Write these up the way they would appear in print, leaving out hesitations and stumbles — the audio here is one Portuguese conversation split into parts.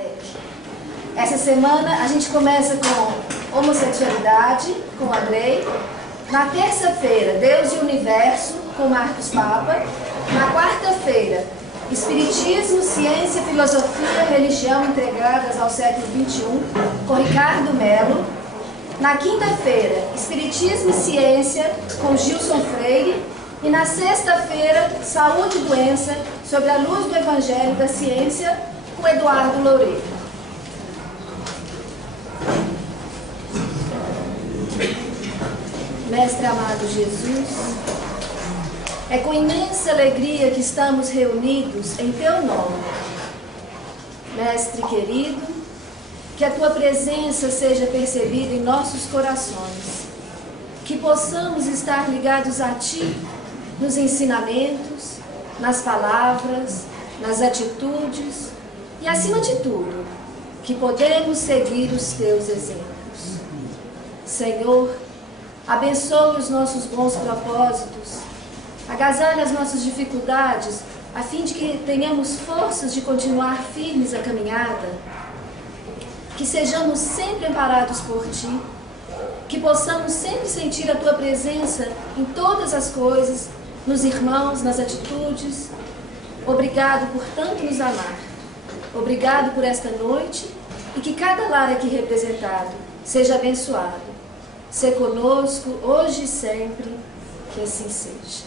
Kardec. Essa semana a gente começa com homossexualidade, com Andrei. Na terça-feira, Deus e o Universo, com Marcos Papa. Na quarta-feira, Espiritismo, Ciência, Filosofia, Religião integradas ao século XXI, com Ricardo Melo. Na quinta-feira, Espiritismo e Ciência, com Gilson Freire. E na sexta-feira, Saúde e Doença, sobre a luz do Evangelho da Ciência, com Eduardo Loureiro. Mestre amado Jesus, é com imensa alegria que estamos reunidos em Teu nome. Mestre querido, que a Tua presença seja percebida em nossos corações, que possamos estar ligados a Ti, nos ensinamentos, nas palavras, nas atitudes e, acima de tudo, que podemos seguir os Teus exemplos. Senhor, abençoe os nossos bons propósitos, agasalhe as nossas dificuldades, a fim de que tenhamos forças de continuar firmes a caminhada, que sejamos sempre amparados por Ti, que possamos sempre sentir a Tua presença em todas as coisas, nos irmãos, nas atitudes. Obrigado por tanto nos amar. Obrigado por esta noite e que cada lar aqui representado seja abençoado. Sê conosco, hoje e sempre, que assim seja.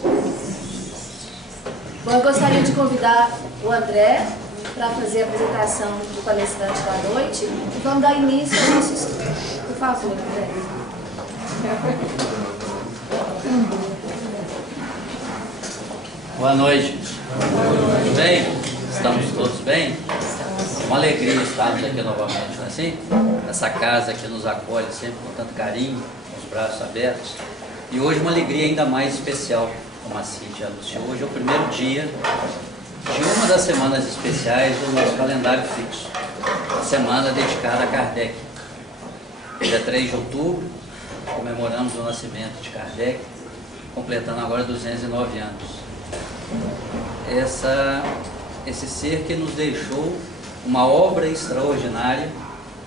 Bom, eu gostaria de convidar o André para fazer a apresentação do palestrante da noite e vamos dar início ao nosso estudo. Por favor, André. Boa noite. Tudo bem? Estamos todos bem? Uma alegria estarmos aqui novamente, não é assim? Essa casa que nos acolhe sempre com tanto carinho, com os braços abertos. E hoje uma alegria ainda mais especial, como a Cíntia anunciou. Hoje é o primeiro dia de uma das semanas especiais do nosso calendário fixo. A semana dedicada a Kardec. Dia 3 de outubro, comemoramos o nascimento de Kardec, completando agora 209 anos. Esse ser que nos deixou uma obra extraordinária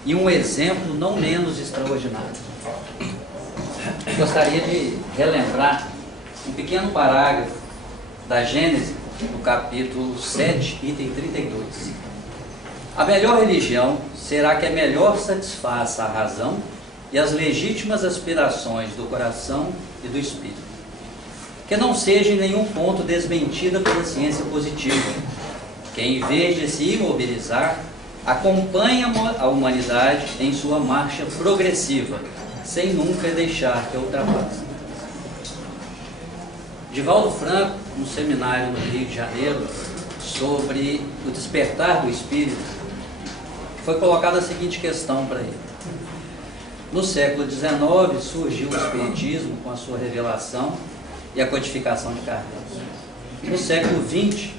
e um exemplo não menos extraordinário. Gostaria de relembrar um pequeno parágrafo da Gênesis, no capítulo 7, item 32. A melhor religião será que a melhor satisfaça a razão e as legítimas aspirações do coração e do espírito, que não seja em nenhum ponto desmentida pela ciência positiva, que em vez de se imobilizar, acompanha a humanidade em sua marcha progressiva, sem nunca deixar que a ultrapasse. Divaldo Franco, no seminário no Rio de Janeiro, sobre o despertar do espírito, foi colocada a seguinte questão para ele. No século XIX surgiu o espiritismo com a sua revelação e a codificação de Kardec. No século XX,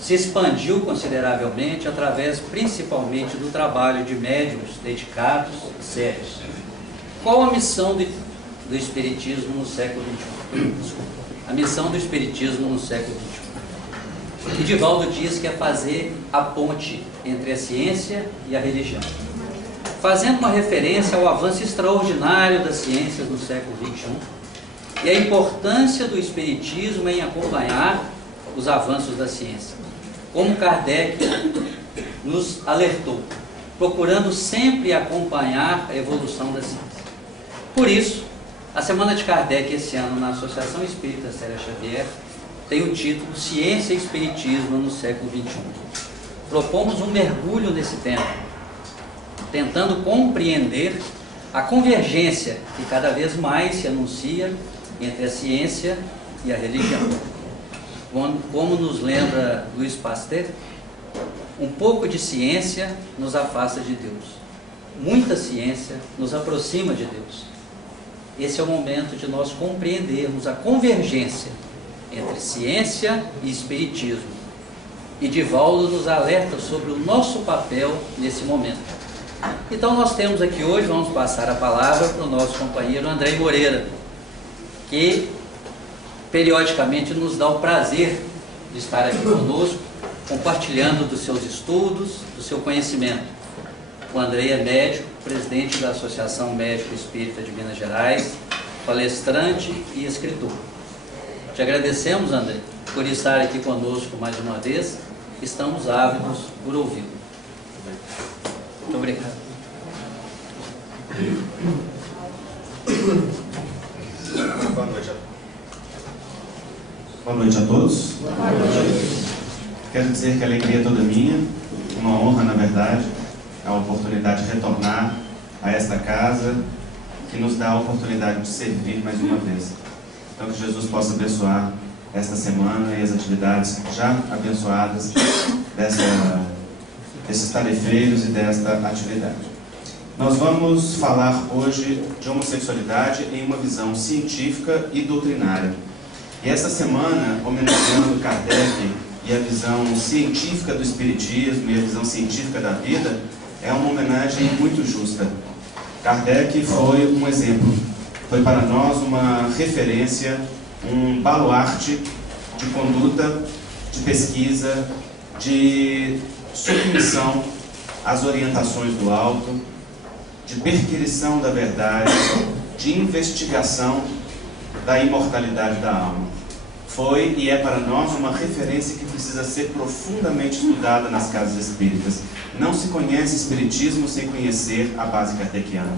se expandiu consideravelmente através principalmente do trabalho de médiuns dedicados e sérios. Qual a missão do Espiritismo no século XXI? A missão do Espiritismo no século XXI. E Divaldo diz que é fazer a ponte entre a ciência e a religião, fazendo uma referência ao avanço extraordinário das ciências no século XXI e a importância do Espiritismo em acompanhar os avanços da ciência, como Kardec nos alertou, procurando sempre acompanhar a evolução da ciência. Por isso, a Semana de Kardec esse ano na Associação Espírita Célia Xavier tem o título Ciência e Espiritismo no século XXI. Propomos um mergulho nesse tema, tentando compreender a convergência que cada vez mais se anuncia entre a ciência e a religião. Como nos lembra Louis Pasteur, um pouco de ciência nos afasta de Deus, muita ciência nos aproxima de Deus. Esse é o momento de nós compreendermos a convergência entre ciência e espiritismo. E Divaldo nos alerta sobre o nosso papel nesse momento. Então nós temos aqui hoje, vamos passar a palavra para o nosso companheiro André Moreira, que periodicamente nos dá o prazer de estar aqui conosco compartilhando dos seus estudos, do seu conhecimento. O Andrei é médico, presidente da Associação Médico Espírita de Minas Gerais, palestrante e escritor. Te agradecemos, Andrei, por estar aqui conosco mais uma vez. Estamos ávidos por ouvi-lo. Muito obrigado. Boa noite a todos. Boa noite. Quero dizer que a alegria é toda minha, uma honra, na verdade, a oportunidade de retornar a esta casa, que nos dá a oportunidade de servir mais uma vez. Então, que Jesus possa abençoar esta semana e as atividades já abençoadas desses tarefeiros e desta atividade. Nós vamos falar hoje de homossexualidade em uma visão científica e doutrinária. E essa semana, homenageando Kardec e a visão científica do Espiritismo e a visão científica da vida, é uma homenagem muito justa. Kardec foi um exemplo, foi para nós uma referência, um baluarte de conduta, de pesquisa, de submissão às orientações do alto, de perquisição da verdade, de investigação da imortalidade da alma. Foi e é para nós uma referência que precisa ser profundamente estudada nas casas espíritas. Não se conhece espiritismo sem conhecer a base kardeciana.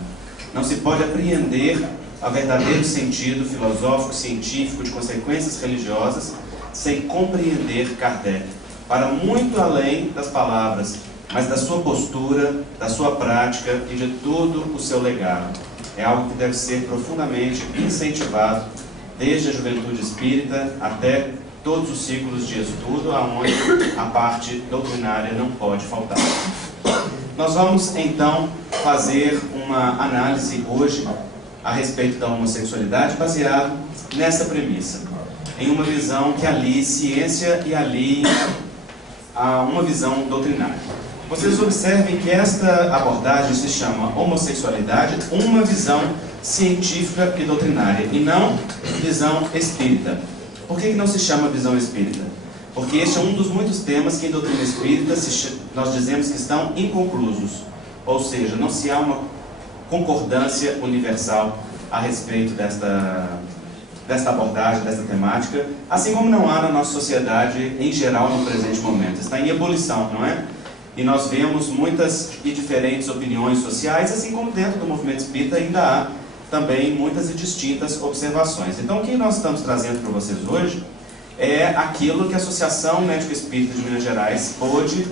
Não se pode apreender o verdadeiro sentido filosófico, científico, de consequências religiosas, sem compreender Kardec, para muito além das palavras, mas da sua postura, da sua prática e de todo o seu legado. É algo que deve ser profundamente incentivado, desde a juventude espírita até todos os ciclos de estudo, aonde a parte doutrinária não pode faltar. Nós vamos, então, fazer uma análise hoje a respeito da homossexualidade, baseado nessa premissa, em uma visão que alie ciência e alie a uma visão doutrinária. Vocês observem que esta abordagem se chama homossexualidade, uma visão científica e doutrinária, e não visão espírita. Por que não se chama visão espírita? Porque este é um dos muitos temas que em doutrina espírita nós dizemos que estão inconclusos, ou seja, não se há uma concordância universal a respeito desta abordagem, desta temática, assim como não há na nossa sociedade em geral no presente momento. Está em ebulição, não é? E nós vemos muitas e diferentes opiniões sociais, assim como dentro do movimento espírita ainda há também muitas e distintas observações. Então, o que nós estamos trazendo para vocês hoje é aquilo que a Associação Médico Espírita de Minas Gerais pôde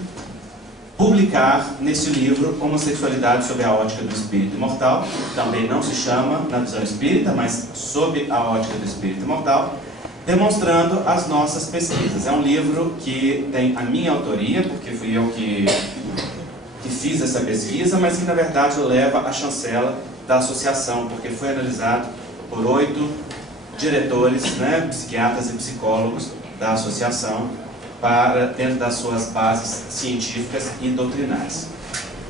publicar nesse livro Homossexualidade sob a ótica do espírito imortal. Também não se chama na visão espírita, mas sob a ótica do espírito imortal, demonstrando as nossas pesquisas. É um livro que tem a minha autoria, porque fui eu que fiz essa pesquisa, mas que na verdade leva a chancela da associação, porque foi analisado por 8 diretores, psiquiatras e psicólogos da associação, para dentro das suas bases científicas e doutrinárias.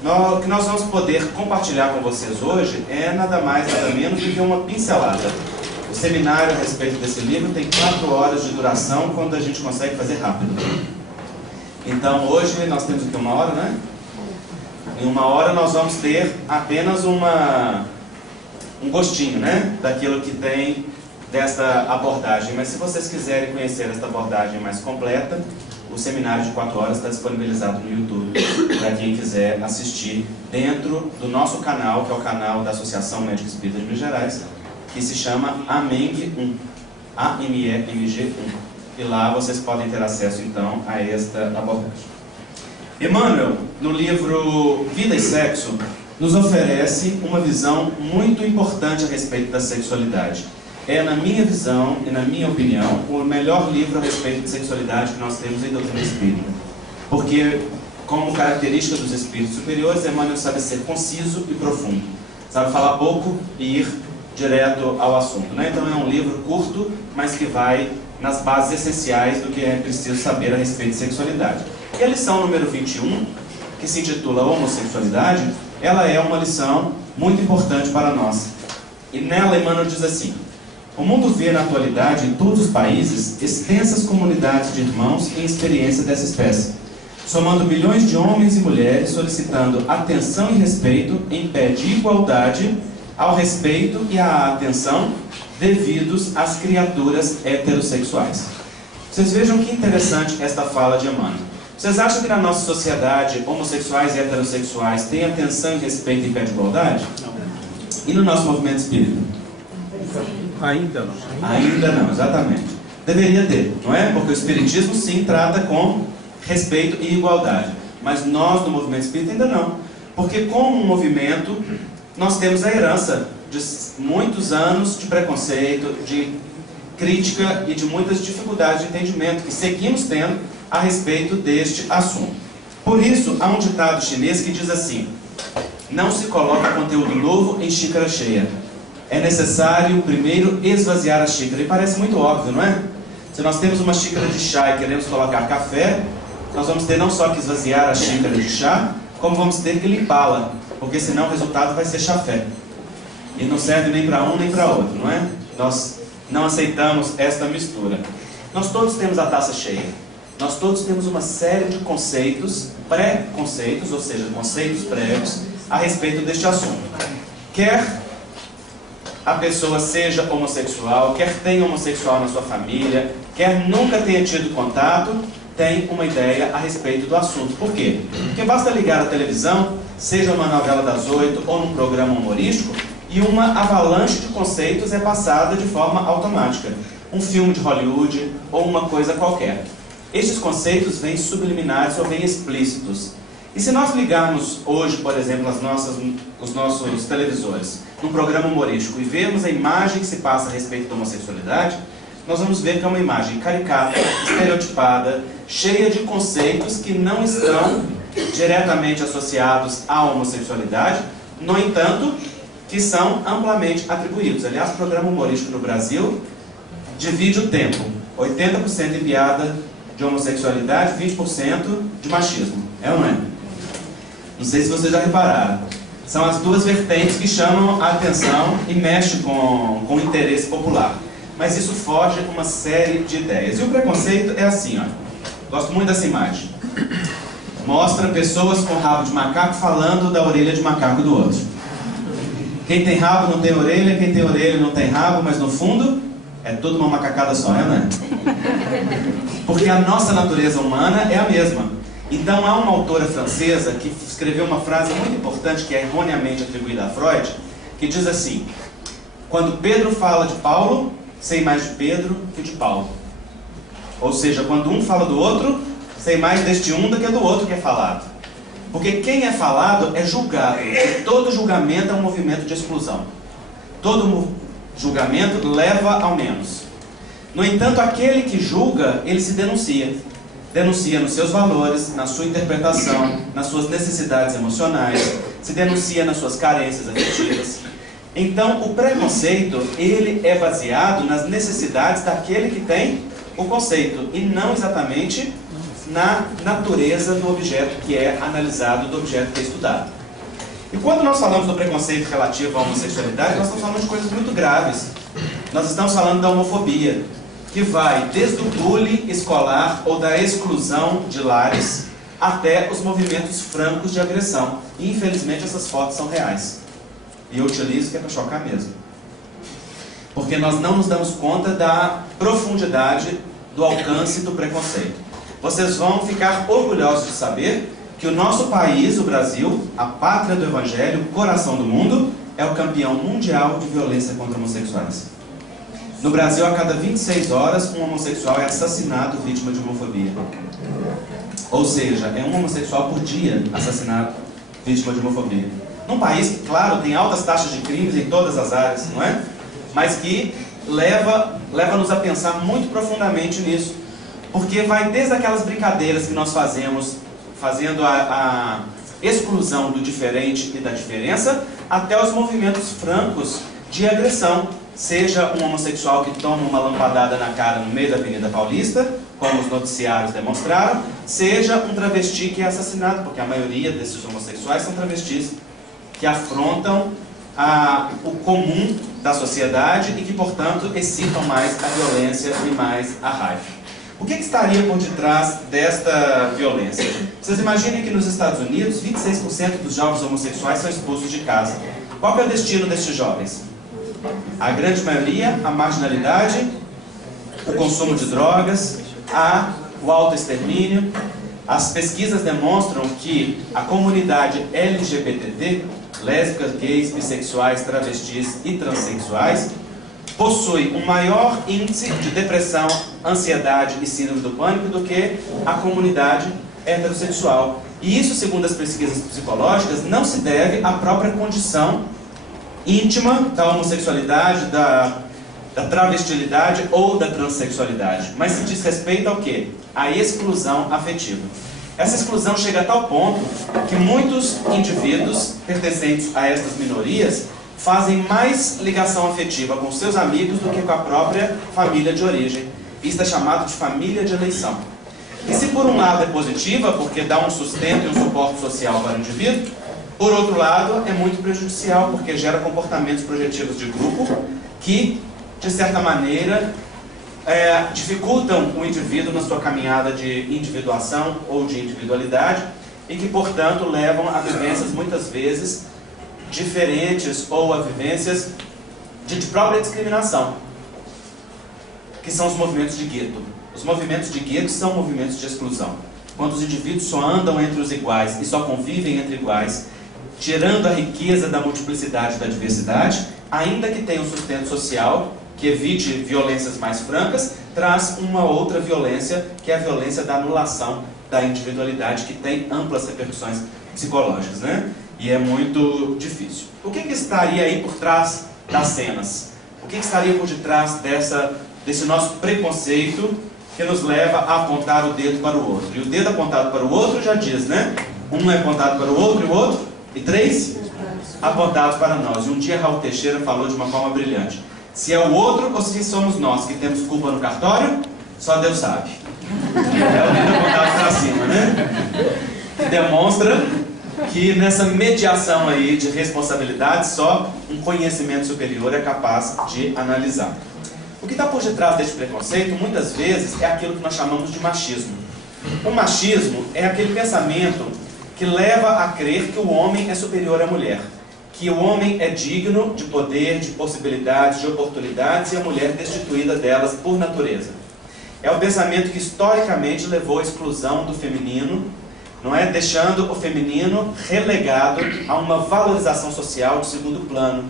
O que nós vamos poder compartilhar com vocês hoje é nada mais, nada menos do que uma pincelada. O seminário a respeito desse livro tem 4 horas de duração, quando a gente consegue fazer rápido. Então hoje nós temos aqui 1 hora, né? Em 1 hora nós vamos ter apenas um gostinho, daquilo que tem desta abordagem. Mas se vocês quiserem conhecer esta abordagem mais completa, o seminário de 4 horas está disponibilizado no YouTube para quem quiser assistir dentro do nosso canal, que é o canal da Associação Médico Espírita de Minas Gerais, que se chama AMENG 1, AMEMG 1. E lá vocês podem ter acesso então a esta abordagem. Emmanuel, no livro Vida e Sexo, nos oferece uma visão muito importante a respeito da sexualidade. É, na minha visão e na minha opinião, o melhor livro a respeito de sexualidade que nós temos em doutrina espírita. Porque, como característica dos espíritos superiores, Emmanuel sabe ser conciso e profundo. Sabe falar pouco e ir direto ao assunto. Então é um livro curto, mas que vai nas bases essenciais do que é preciso saber a respeito de sexualidade. E a lição número 21, que se intitula Homossexualidade, ela é uma lição muito importante para nós. E nela Emmanuel diz assim: O mundo vê na atualidade, em todos os países, extensas comunidades de irmãos em experiência dessa espécie, somando milhões de homens e mulheres solicitando atenção e respeito em pé de igualdade ao respeito e à atenção devidos às criaturas heterossexuais. Vocês vejam que interessante esta fala de Emmanuel. Vocês acham que na nossa sociedade homossexuais e heterossexuais têm atenção e respeito em pé de igualdade? Não. E no nosso movimento espírita? Ainda não. Ainda não, exatamente. Deveria ter, não é? Porque o espiritismo sim trata com respeito e igualdade. Mas nós do movimento espírita ainda não. Porque como um movimento, nós temos a herança de muitos anos de preconceito, de crítica e de muitas dificuldades de entendimento que seguimos tendo a respeito deste assunto. Por isso, há um ditado chinês que diz assim: não se coloca conteúdo novo em xícara cheia. É necessário primeiro esvaziar a xícara. E parece muito óbvio, não é? Se nós temos uma xícara de chá e queremos colocar café, nós vamos ter não só que esvaziar a xícara de chá, como vamos ter que limpá-la, porque senão o resultado vai ser chafé. E não serve nem para um nem para outro, não é? Nós não aceitamos esta mistura. Nós todos temos a taça cheia. Nós todos temos uma série de conceitos, pré-conceitos, ou seja, conceitos prévios, a respeito deste assunto. Quer a pessoa seja homossexual, quer tenha homossexual na sua família, quer nunca tenha tido contato, tem uma ideia a respeito do assunto. Por quê? Porque basta ligar a televisão, seja uma novela das 8 ou num programa humorístico, e uma avalanche de conceitos é passada de forma automática. Um filme de Hollywood ou uma coisa qualquer. Estes conceitos vêm subliminares ou vêm explícitos. E se nós ligarmos hoje, por exemplo, os nossos televisores, num programa humorístico, e vermos a imagem que se passa a respeito da homossexualidade, nós vamos ver que é uma imagem caricata, estereotipada, cheia de conceitos que não estão diretamente associados à homossexualidade, no entanto, que são amplamente atribuídos. Aliás, o programa humorístico no Brasil divide o tempo: 80% em piada de homossexualidade, 20% de machismo. É ou não é? Não sei se vocês já repararam. São as duas vertentes que chamam a atenção e mexem com o interesse popular. Mas isso foge uma série de ideias. E o preconceito é assim, ó. Gosto muito dessa imagem. Mostra pessoas com rabo de macaco falando da orelha de macaco do outro. Quem tem rabo não tem orelha, quem tem orelha não tem rabo, mas no fundo é tudo uma macacada só, não é? Porque a nossa natureza humana é a mesma. Então há uma autora francesa que escreveu uma frase muito importante que é erroneamente atribuída a Freud, que diz assim: quando Pedro fala de Paulo, sei mais de Pedro que de Paulo. Ou seja, quando um fala do outro, sei mais deste um do que do outro que é falado. Porque quem é falado é julgado. E todo julgamento é um movimento de exclusão. Todo julgamento leva ao menos. No entanto, aquele que julga, ele se denuncia. Denuncia nos seus valores, na sua interpretação, nas suas necessidades emocionais, se denuncia nas suas carências afetivas. Então, o preconceito, ele é baseado nas necessidades daquele que tem o conceito, e não exatamente na natureza do objeto que é analisado, do objeto que é estudado. E quando nós falamos do preconceito relativo à homossexualidade, nós estamos falando de coisas muito graves. Nós estamos falando da homofobia, que vai desde o bullying escolar ou da exclusão de lares até os movimentos francos de agressão. E infelizmente essas fotos são reais. E eu utilizo que é para chocar mesmo. Porque nós não nos damos conta da profundidade do alcance do preconceito. Vocês vão ficar orgulhosos de saber que o nosso país, o Brasil, a pátria do Evangelho, o coração do mundo, é o campeão mundial de violência contra homossexuais. No Brasil, a cada 26 horas, um homossexual é assassinado vítima de homofobia. Ou seja, é um homossexual por dia assassinado vítima de homofobia. Num país que, claro, tem altas taxas de crimes em todas as áreas, não é? Mas que leva-nos a pensar muito profundamente nisso. Porque vai desde aquelas brincadeiras que nós fazemos, fazendo a exclusão do diferente e da diferença, até os movimentos francos de agressão. Seja um homossexual que toma uma lampadada na cara no meio da Avenida Paulista, como os noticiários demonstraram, seja um travesti que é assassinado, porque a maioria desses homossexuais são travestis que afrontam o comum da sociedade e que, portanto, excitam mais a violência e mais a raiva. O que estaria por detrás desta violência? Vocês imaginem que nos Estados Unidos, 26% dos jovens homossexuais são expulsos de casa. Qual que é o destino destes jovens? A grande maioria, a marginalidade, o consumo de drogas, o autoextermínio. As pesquisas demonstram que a comunidade LGBT, lésbicas, gays, bissexuais, travestis e transexuais, possui um maior índice de depressão, ansiedade e síndrome do pânico do que a comunidade heterossexual. E isso, segundo as pesquisas psicológicas, não se deve à própria condição íntima da homossexualidade, da travestilidade ou da transexualidade, mas se diz respeito ao quê? À exclusão afetiva. Essa exclusão chega a tal ponto que muitos indivíduos pertencentes a estas minorias fazem mais ligação afetiva com seus amigos do que com a própria família de origem. Isso é chamado de família de eleição. E se por um lado é positiva, porque dá um sustento e um suporte social para o indivíduo, por outro lado é muito prejudicial, porque gera comportamentos projetivos de grupo que, de certa maneira, dificultam o indivíduo na sua caminhada de individuação ou de individualidade e que, portanto, levam a vivências muitas vezes diferentes ou a vivências de própria discriminação, que são os movimentos de gueto. Os movimentos de gueto são movimentos de exclusão. Quando os indivíduos só andam entre os iguais e só convivem entre iguais, tirando a riqueza da multiplicidade e da diversidade, ainda que tenha um sustento social que evite violências mais francas, traz uma outra violência, que é a violência da anulação da individualidade, que tem amplas repercussões psicológicas, né? E é muito difícil. O que estaria aí por trás das cenas? O que estaria por detrás desse nosso preconceito que nos leva a apontar o dedo para o outro? E o dedo apontado para o outro já diz, né? Um é apontado para o outro e o outro, e 3 apontados para nós. E um dia Raul Teixeira falou de uma forma brilhante: se é o outro ou se somos nós que temos culpa no cartório, só Deus sabe. É o dedo apontado para cima, né? Que demonstra que nessa mediação aí de responsabilidade, só um conhecimento superior é capaz de analisar. O que está por detrás deste preconceito, muitas vezes, é aquilo que nós chamamos de machismo. O machismo é aquele pensamento que leva a crer que o homem é superior à mulher, que o homem é digno de poder, de possibilidades, de oportunidades, e a mulher destituída delas por natureza. É o pensamento que historicamente levou à exclusão do feminino, não é? Deixando o feminino relegado a uma valorização social de segundo plano,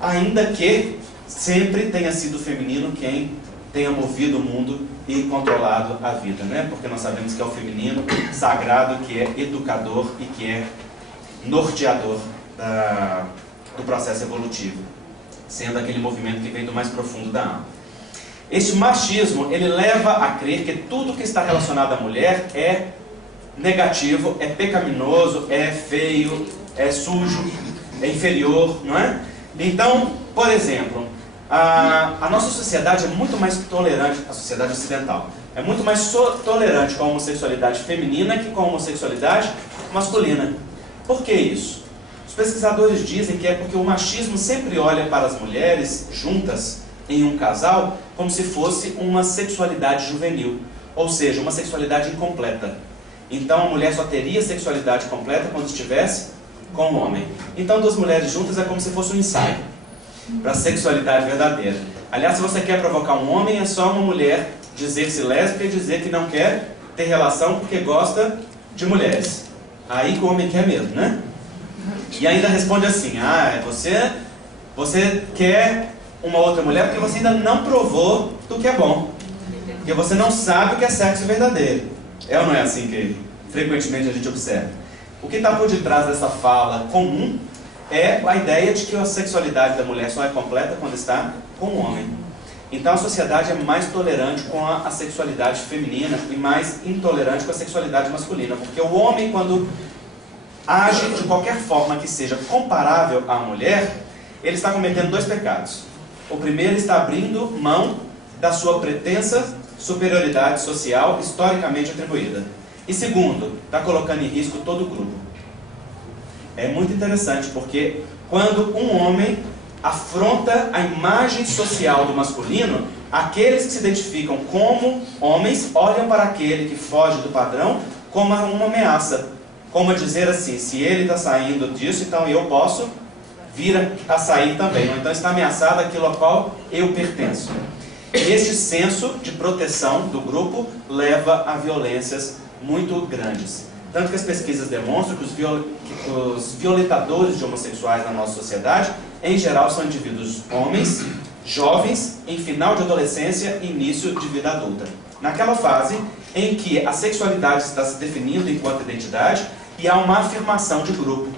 ainda que sempre tenha sido o feminino quem tenha movido o mundo e controlado a vida, né? Porque nós sabemos que é o feminino sagrado que é educador e que é norteador do processo evolutivo, sendo aquele movimento que vem do mais profundo da alma. Este machismo, ele leva a crer que tudo que está relacionado à mulher é negativo, é pecaminoso, é feio, é sujo, é inferior, não é? Então, por exemplo, a nossa sociedade é muito mais tolerante, a sociedade ocidental, é muito mais tolerante com a homossexualidade feminina que com a homossexualidade masculina. Por que isso? Os pesquisadores dizem que é porque o machismo sempre olha para as mulheres juntas em um casal como se fosse uma sexualidade juvenil, ou seja, uma sexualidade incompleta. Então a mulher só teria sexualidade completa quando estivesse com o homem. Então duas mulheres juntas é como se fosse um ensaio para a sexualidade verdadeira. Aliás, se você quer provocar um homem, é só uma mulher dizer-se lésbica e dizer que não quer ter relação porque gosta de mulheres. Aí que o homem quer mesmo, né? E ainda responde assim: você quer uma outra mulher porque você ainda não provou do que é bom, porque você não sabe o que é sexo verdadeiro. É ou não é assim que frequentemente a gente observa? O que está por detrás dessa fala comum é a ideia de que a sexualidade da mulher só é completa quando está com o homem. Então a sociedade é mais tolerante com a sexualidade feminina e mais intolerante com a sexualidade masculina, porque o homem, quando age de qualquer forma que seja comparável à mulher, ele está cometendo 2 pecados. O primeiro, está abrindo mão da sua pretensa superioridade social historicamente atribuída. E segundo, está colocando em risco todo o grupo. É muito interessante, porque quando um homem afronta a imagem social do masculino, aqueles que se identificam como homens olham para aquele que foge do padrão como uma ameaça. Como a dizer assim, se ele está saindo disso, então eu posso vir a sair também. Ou então está ameaçado aquilo ao qual eu pertenço. E este senso de proteção do grupo leva a violências muito grandes. Tanto que as pesquisas demonstram que os violentadores de homossexuais na nossa sociedade, em geral, são indivíduos homens, jovens, em final de adolescência e início de vida adulta. Naquela fase em que a sexualidade está se definindo enquanto identidade e há uma afirmação de grupo.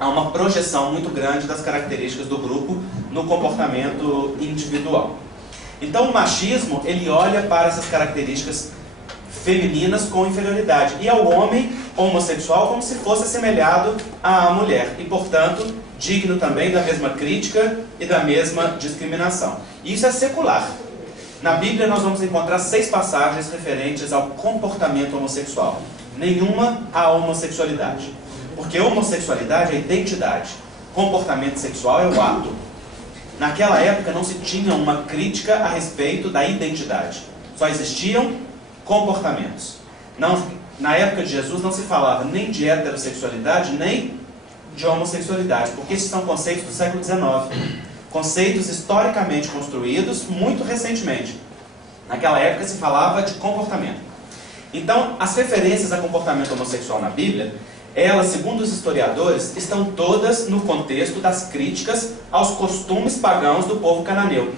Há uma projeção muito grande das características do grupo no comportamento individual. Então o machismo, ele olha para essas características femininas com inferioridade e ao homem homossexual como se fosse assemelhado à mulher e, portanto, digno também da mesma crítica e da mesma discriminação. Isso é secular. Na Bíblia nós vamos encontrar 6 passagens referentes ao comportamento homossexual. Nenhuma à homossexualidade. Porque homossexualidade é identidade. Comportamento sexual é o ato. Naquela época não se tinha uma crítica a respeito da identidade. Só existiam comportamentos. Na época de Jesus não se falava nem de heterossexualidade, nem de homossexualidade, porque esses são conceitos do século XIX. Conceitos historicamente construídos muito recentemente. Naquela época se falava de comportamento. Então, as referências a comportamento homossexual na Bíblia, elas, segundo os historiadores, estão todas no contexto das críticas aos costumes pagãos do povo cananeu.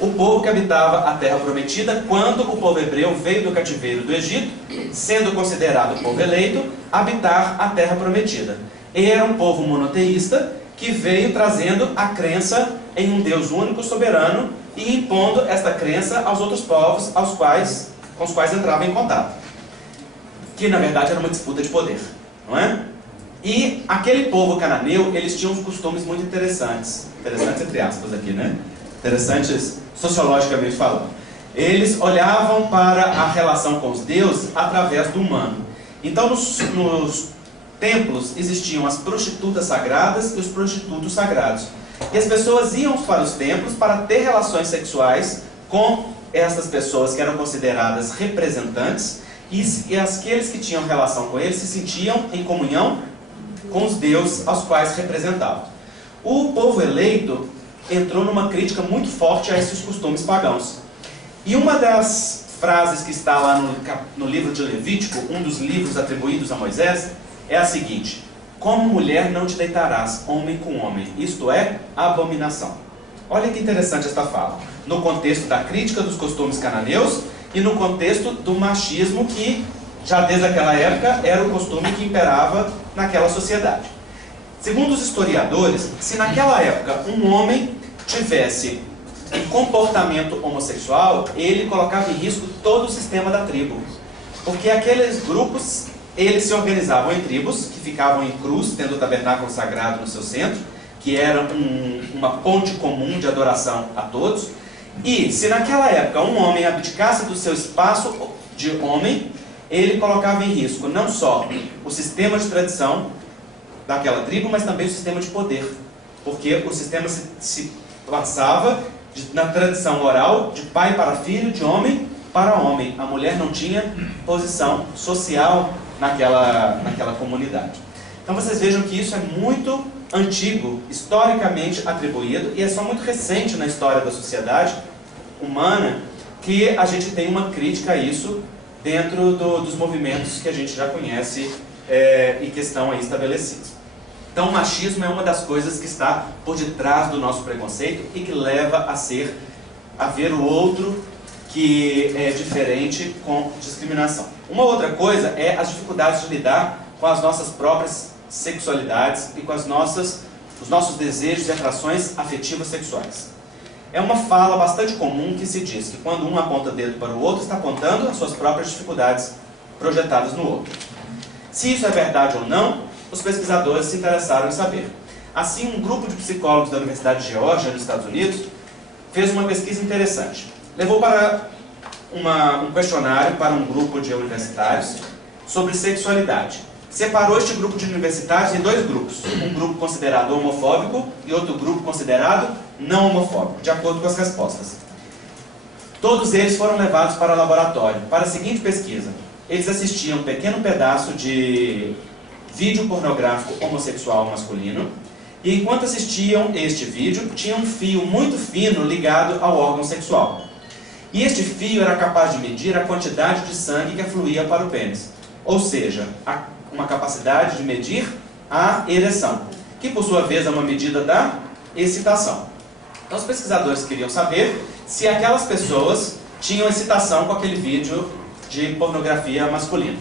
O povo que habitava a terra prometida quando o povo hebreu veio do cativeiro do Egito, sendo considerado o povo eleito, habitar a terra prometida. E era um povo monoteísta que veio trazendo a crença em um Deus único, soberano, e impondo esta crença aos outros povos com os quais entrava em contato. Que na verdade era uma disputa de poder, não é? E aquele povo cananeu, eles tinham uns costumes muito interessantes. Interessantes entre aspas aqui, né? Interessantes sociologicamente falando. Eles olhavam para a relação com os deuses através do humano. Então nos templos existiam as prostitutas sagradas e os prostitutos sagrados. E as pessoas iam para os templos para ter relações sexuais com essas pessoas que eram consideradas representantes, e aqueles que tinham relação com eles se sentiam em comunhão com os deuses aos quais representavam. O povo eleito entrou numa crítica muito forte a esses costumes pagãos. E uma das frases que está lá no livro de Levítico, um dos livros atribuídos a Moisés, é a seguinte: como mulher não te deitarás, homem com homem, isto é, abominação. Olha que interessante esta fala, no contexto da crítica dos costumes cananeus e no contexto do machismo que, já desde aquela época, era o costume que imperava naquela sociedade. Segundo os historiadores, se naquela época um homem tivesse um comportamento homossexual, ele colocava em risco todo o sistema da tribo. Porque aqueles grupos, eles se organizavam em tribos, que ficavam em cruz, tendo o tabernáculo sagrado no seu centro, que era uma ponte comum de adoração a todos. E se naquela época um homem abdicasse do seu espaço de homem, ele colocava em risco não só o sistema de tradição daquela tribo, mas também o sistema de poder. Porque o sistema se passava na tradição oral, de pai para filho, de homem para homem. A mulher não tinha posição social naquela comunidade. Então vocês vejam que isso é muito antigo, historicamente atribuído, e é só muito recente na história da sociedade humana que a gente tem uma crítica a isso dentro dos movimentos que a gente já conhece e que estão aí estabelecidos. Então o machismo é uma das coisas que está por detrás do nosso preconceito e que leva a ver o outro que é diferente com discriminação. Uma outra coisa é as dificuldades de lidar com as nossas próprias sexualidades e com os nossos desejos e atrações afetivas sexuais. É uma fala bastante comum que se diz que quando um aponta o dedo para o outro, está apontando as suas próprias dificuldades projetadas no outro. Se isso é verdade ou não, os pesquisadores se interessaram em saber. Assim, um grupo de psicólogos da Universidade de Geórgia, nos Estados Unidos, fez uma pesquisa interessante. Levou para um questionário para um grupo de universitários sobre sexualidade. separou este grupo de universitários em dois grupos. Um grupo considerado homofóbico e outro grupo considerado não homofóbico, de acordo com as respostas. Todos eles foram levados para o laboratório para a seguinte pesquisa. Eles assistiam um pequeno pedaço de vídeo pornográfico homossexual masculino, e enquanto assistiam este vídeo, tinha um fio muito fino ligado ao órgão sexual. E este fio era capaz de medir a quantidade de sangue que afluía para o pênis. Ou seja, uma capacidade de medir a ereção, que por sua vez é uma medida da excitação. Então os pesquisadores queriam saber se aquelas pessoas tinham excitação com aquele vídeo de pornografia masculina.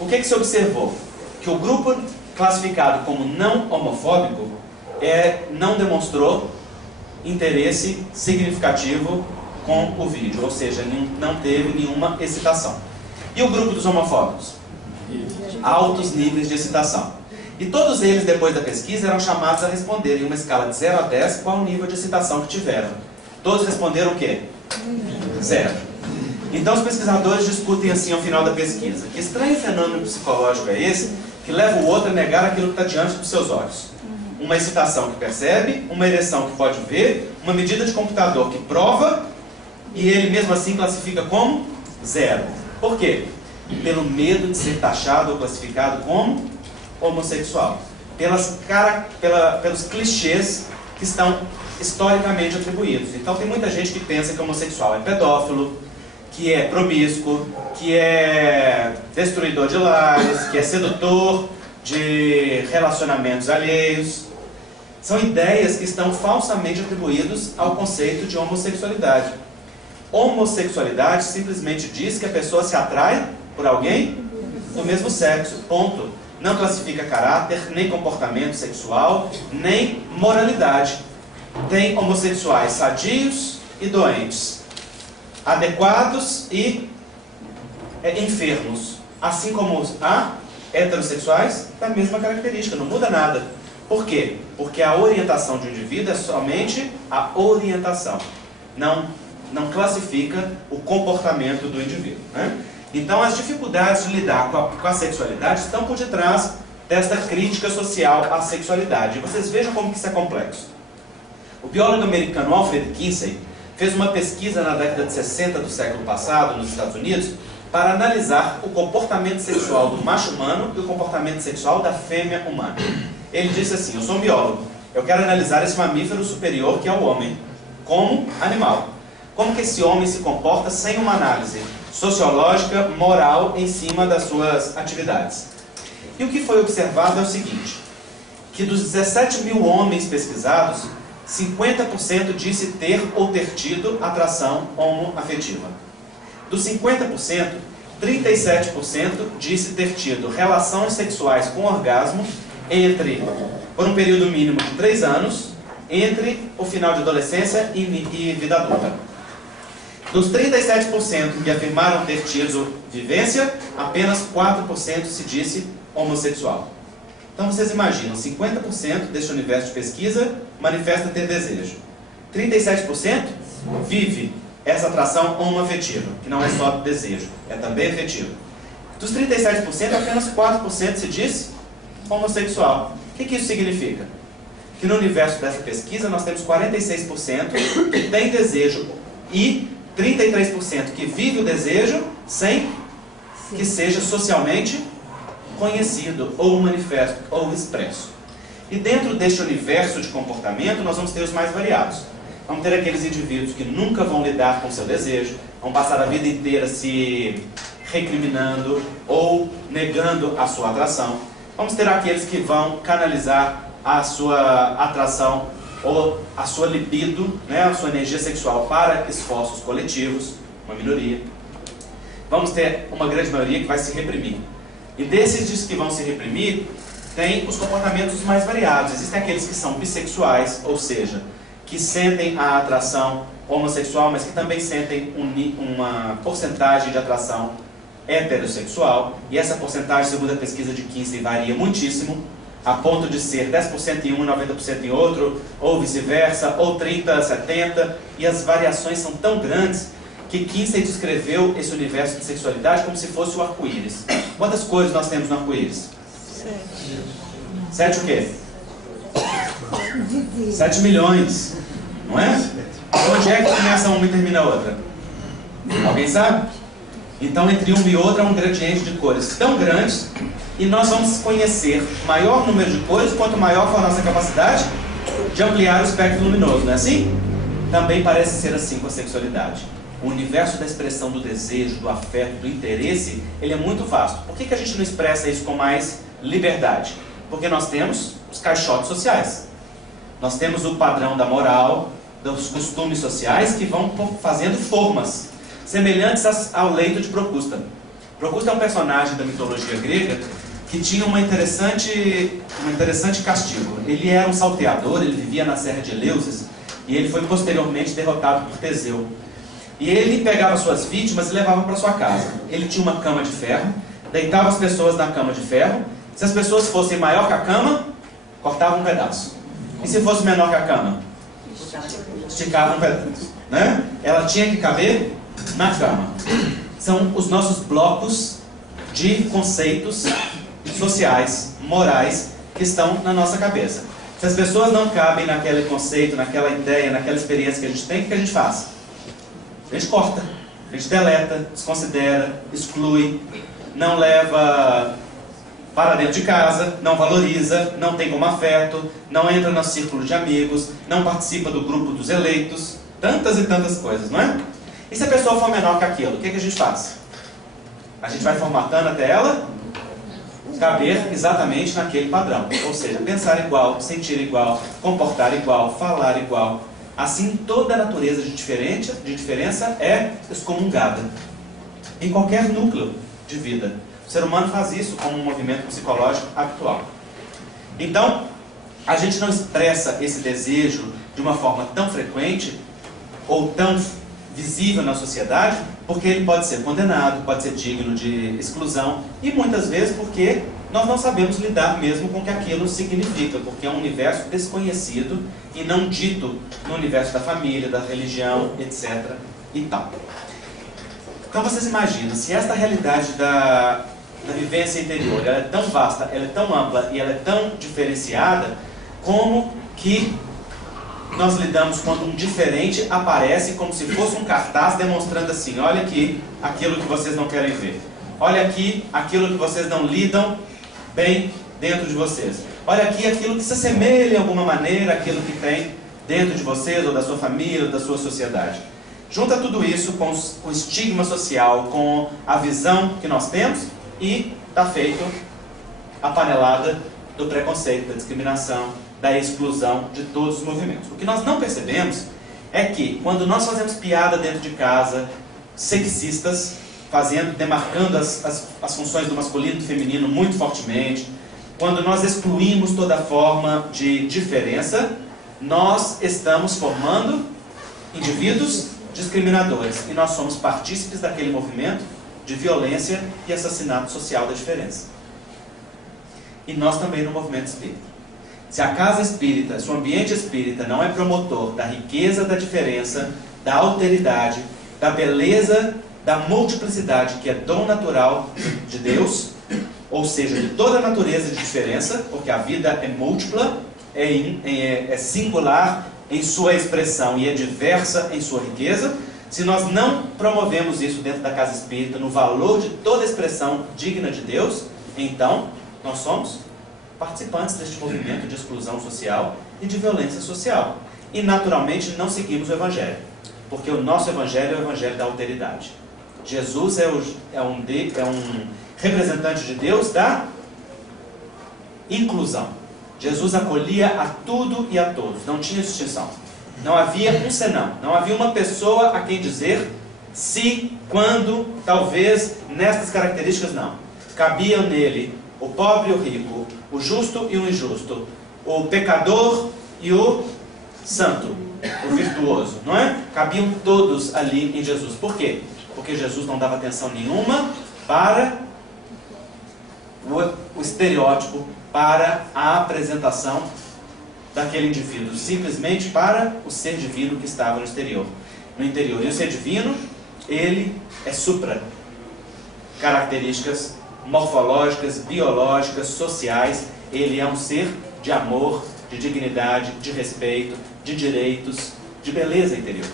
O que se observou? Que o grupo classificado como não homofóbico não demonstrou interesse significativo com o vídeo, ou seja, não teve nenhuma excitação. E o grupo dos homofóbicos? Altos níveis de excitação. E todos eles, depois da pesquisa, eram chamados a responder em uma escala de 0 a 10 qual o nível de excitação que tiveram. Todos responderam o quê? 0. Então os pesquisadores discutem assim ao final da pesquisa: que estranho fenômeno psicológico é esse que leva o outro a negar aquilo que está diante dos seus olhos? Uma excitação que percebe, uma ereção que pode ver, uma medida de computador que prova, e ele mesmo assim classifica como 0. Por quê? Pelo medo de ser taxado ou classificado como homossexual. Pelos clichês que estão historicamente atribuídos. Então tem muita gente que pensa que homossexual é pedófilo, que é promíscuo, que é destruidor de lares, que é sedutor de relacionamentos alheios. São ideias que estão falsamente atribuídas ao conceito de homossexualidade. Homossexualidade simplesmente diz que a pessoa se atrai por alguém do mesmo sexo, ponto. Não classifica caráter, nem comportamento sexual, nem moralidade. Tem homossexuais sadios e doentes, adequados e enfermos, assim como os heterossexuais, da mesma característica, não muda nada. Por quê? Porque a orientação de um indivíduo é somente a orientação, não classifica o comportamento do indivíduo, né? Então as dificuldades de lidar com a sexualidade estão por detrás desta crítica social à sexualidade. E vocês vejam como que isso é complexo. O biólogo americano Alfred Kinsey fez uma pesquisa na década de 60 do século passado, nos Estados Unidos, para analisar o comportamento sexual do macho humano e o comportamento sexual da fêmea humana. Ele disse assim: eu sou um biólogo, eu quero analisar esse mamífero superior que é o homem, como animal. Como que esse homem se comporta sem uma análise sociológica, moral, em cima das suas atividades. E o que foi observado é o seguinte, que dos 17 mil homens pesquisados, 50% disse ter ou ter tido atração homoafetiva. Dos 50%, 37% disse ter tido relações sexuais com orgasmo por um período mínimo de 3 anos, entre o final de adolescência e vida adulta. Dos 37% que afirmaram ter tido vivência, apenas 4% se disse homossexual. Então vocês imaginam, 50% deste universo de pesquisa manifesta ter desejo. 37% vive essa atração homoafetiva, que não é só desejo, é também afetivo. Dos 37%, apenas 4% se diz homossexual. O que isso significa? Que no universo dessa pesquisa nós temos 46% que tem desejo e 33% que vive o desejo sem que seja socialmente conhecido, ou manifesto, ou expresso. E dentro deste universo de comportamento nós vamos ter os mais variados. Vamos ter aqueles indivíduos que nunca vão lidar com o seu desejo, vão passar a vida inteira se recriminando ou negando a sua atração. Vamos ter aqueles que vão canalizar a sua atração ou a sua libido, né, a sua energia sexual para esforços coletivos, uma minoria. Vamos ter uma grande maioria que vai se reprimir. E desses que vão se reprimir, tem os comportamentos mais variados. Existem aqueles que são bissexuais, ou seja, que sentem a atração homossexual, mas que também sentem uma porcentagem de atração heterossexual. E essa porcentagem, segundo a pesquisa de Kinsey, varia muitíssimo, a ponto de ser 10% em um, 90% em outro, ou vice-versa, ou 30%, 70%, e as variações são tão grandes que Kinsey descreveu esse universo de sexualidade como se fosse o arco-íris. Quantas cores nós temos no arco-íris? 7 o quê? 7 milhões, não é? Onde é que começa uma e termina a outra? Alguém sabe? Então, entre uma e outra, há um gradiente de cores tão grandes, e nós vamos conhecer maior número de cores quanto maior for a nossa capacidade de ampliar o espectro luminoso, não é assim? Também parece ser assim com a sexualidade. O universo da expressão do desejo, do afeto, do interesse, ele é muito vasto. Por que a gente não expressa isso com mais liberdade? Porque nós temos os caixotes sociais. Nós temos o padrão da moral, dos costumes sociais que vão fazendo formas semelhantes ao leito de Procusta. Procusta é um personagem da mitologia grega que tinha um interessante castigo. Ele era um salteador, ele vivia na Serra de Eleusis e ele foi posteriormente derrotado por Teseu. E ele pegava suas vítimas e levava para sua casa. Ele tinha uma cama de ferro, deitava as pessoas na cama de ferro. Se as pessoas fossem maior que a cama, cortava um pedaço. E se fosse menor que a cama? Esticava um pedaço, né? Ela tinha que caber na cama. São os nossos blocos de conceitos sociais, morais, que estão na nossa cabeça. Se as pessoas não cabem naquele conceito, naquela ideia, naquela experiência que a gente tem, o que a gente faz? A gente corta, a gente deleta, desconsidera, exclui, não leva para dentro de casa, não valoriza, não tem como afeto, não entra no círculo de amigos, não participa do grupo dos eleitos, tantas e tantas coisas, não é? E se a pessoa for menor que aquilo, o que a gente faz? A gente vai formatando até ela caber exatamente naquele padrão. Ou seja, pensar igual, sentir igual, comportar igual, falar igual. Assim, toda a natureza de diferença é excomungada em qualquer núcleo de vida. O ser humano faz isso como um movimento psicológico habitual. Então, a gente não expressa esse desejo de uma forma tão frequente ou tão visível na sociedade, porque ele pode ser condenado, pode ser digno de exclusão, e muitas vezes porque nós não sabemos lidar mesmo com o que aquilo significa, porque é um universo desconhecido e não dito no universo da família, da religião, etc. e tal. Então vocês imaginam, se esta realidade da vivência interior ela é tão vasta, ela é tão ampla e ela é tão diferenciada, como que nós lidamos quando um diferente aparece como se fosse um cartaz demonstrando assim: olha aqui aquilo que vocês não querem ver, olha aqui aquilo que vocês não lidam bem dentro de vocês, olha aqui aquilo que se assemelha de alguma maneira àquilo que tem dentro de vocês, ou da sua família, ou da sua sociedade. Junta tudo isso com o estigma social, com a visão que nós temos, e está feito a panelada do preconceito, da discriminação, da exclusão de todos os movimentos. O que nós não percebemos é que quando nós fazemos piada dentro de casa, sexistas, demarcando as funções do masculino e do feminino muito fortemente, quando nós excluímos toda forma de diferença, nós estamos formando indivíduos discriminadores, e nós somos partícipes daquele movimento de violência e assassinato social da diferença. E nós também no movimento espírita. Se a casa espírita, se o ambiente espírita não é promotor da riqueza da diferença, da alteridade, da beleza, da multiplicidade, que é dom natural de Deus, ou seja, de toda a natureza de diferença, porque a vida é múltipla, é singular em sua expressão e é diversa em sua riqueza, se nós não promovemos isso dentro da casa espírita, no valor de toda expressão digna de Deus, então nós somos participantes deste movimento de exclusão social e de violência social. E naturalmente não seguimos o Evangelho, porque o nosso Evangelho é o Evangelho da alteridade. Jesus é um representante de Deus da inclusão. Jesus acolhia a tudo e a todos, não tinha distinção. Não havia um senão, não havia uma pessoa a quem dizer se, quando, talvez, nestas características não. Cabiam nele o pobre e o rico, o justo e o injusto, o pecador e o santo, o virtuoso, não é? Cabiam todos ali em Jesus. Por quê? Porque Jesus não dava atenção nenhuma para o estereótipo, para a apresentação daquele indivíduo, simplesmente para o ser divino que estava no interior. E o ser divino, ele é supra características morfológicas, biológicas, sociais. Ele é um ser de amor, de dignidade, de respeito, de direitos, de beleza interior,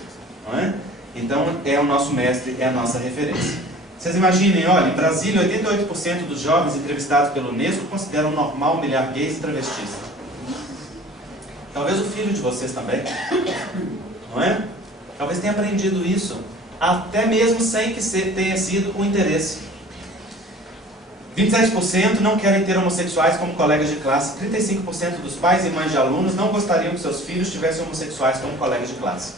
não é? Então é o nosso mestre, é a nossa referência. Vocês imaginem, olha, em Brasília 88% dos jovens entrevistados pelo Unesco consideram normal humilhar gays e travestis. Talvez o filho de vocês também, não é? Talvez tenha aprendido isso, até mesmo sem que tenha sido o interesse. 27% não querem ter homossexuais como colegas de classe. 35% dos pais e mães de alunos não gostariam que seus filhos tivessem homossexuais como colegas de classe.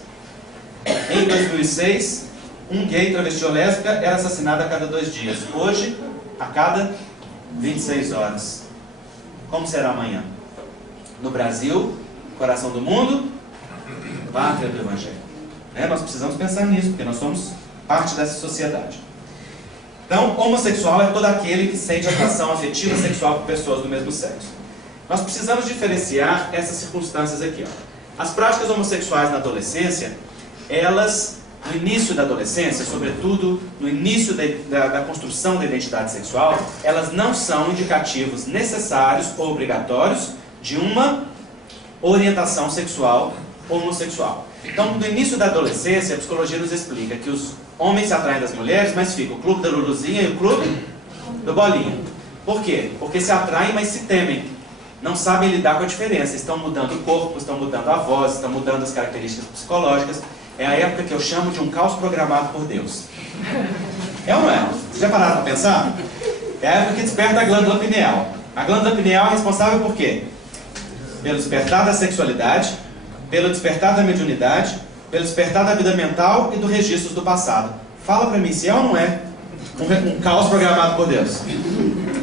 Em 2006, um gay, travesti ou lésbica era assassinado a cada 2 dias. Hoje, a cada 26 horas. Como será amanhã? No Brasil, coração do mundo, pátria do Evangelho. Nós precisamos pensar nisso, porque nós somos parte dessa sociedade. Então, homossexual é todo aquele que sente atração afetiva sexual por pessoas do mesmo sexo. Nós precisamos diferenciar essas circunstâncias aqui. As práticas homossexuais na adolescência, elas, no início da adolescência, sobretudo no início da construção da identidade sexual, elas não são indicativos necessários ou obrigatórios de uma orientação sexual homossexual. Então, no início da adolescência, a psicologia nos explica que os homens se atraem das mulheres, mas fica o clube da Luluzinha e o clube do Bolinha. Por quê? Porque se atraem, mas se temem. Não sabem lidar com a diferença. Estão mudando o corpo, estão mudando a voz, estão mudando as características psicológicas. É a época que eu chamo de um caos programado por Deus. É ou não é? Vocês já pararam para pensar? É a época que desperta a glândula pineal. A glândula pineal é responsável por quê? Pelo despertar da sexualidade, pelo despertar da mediunidade, pelo despertar da vida mental e dos registros do passado. Fala para mim se é ou não é um caos programado por Deus.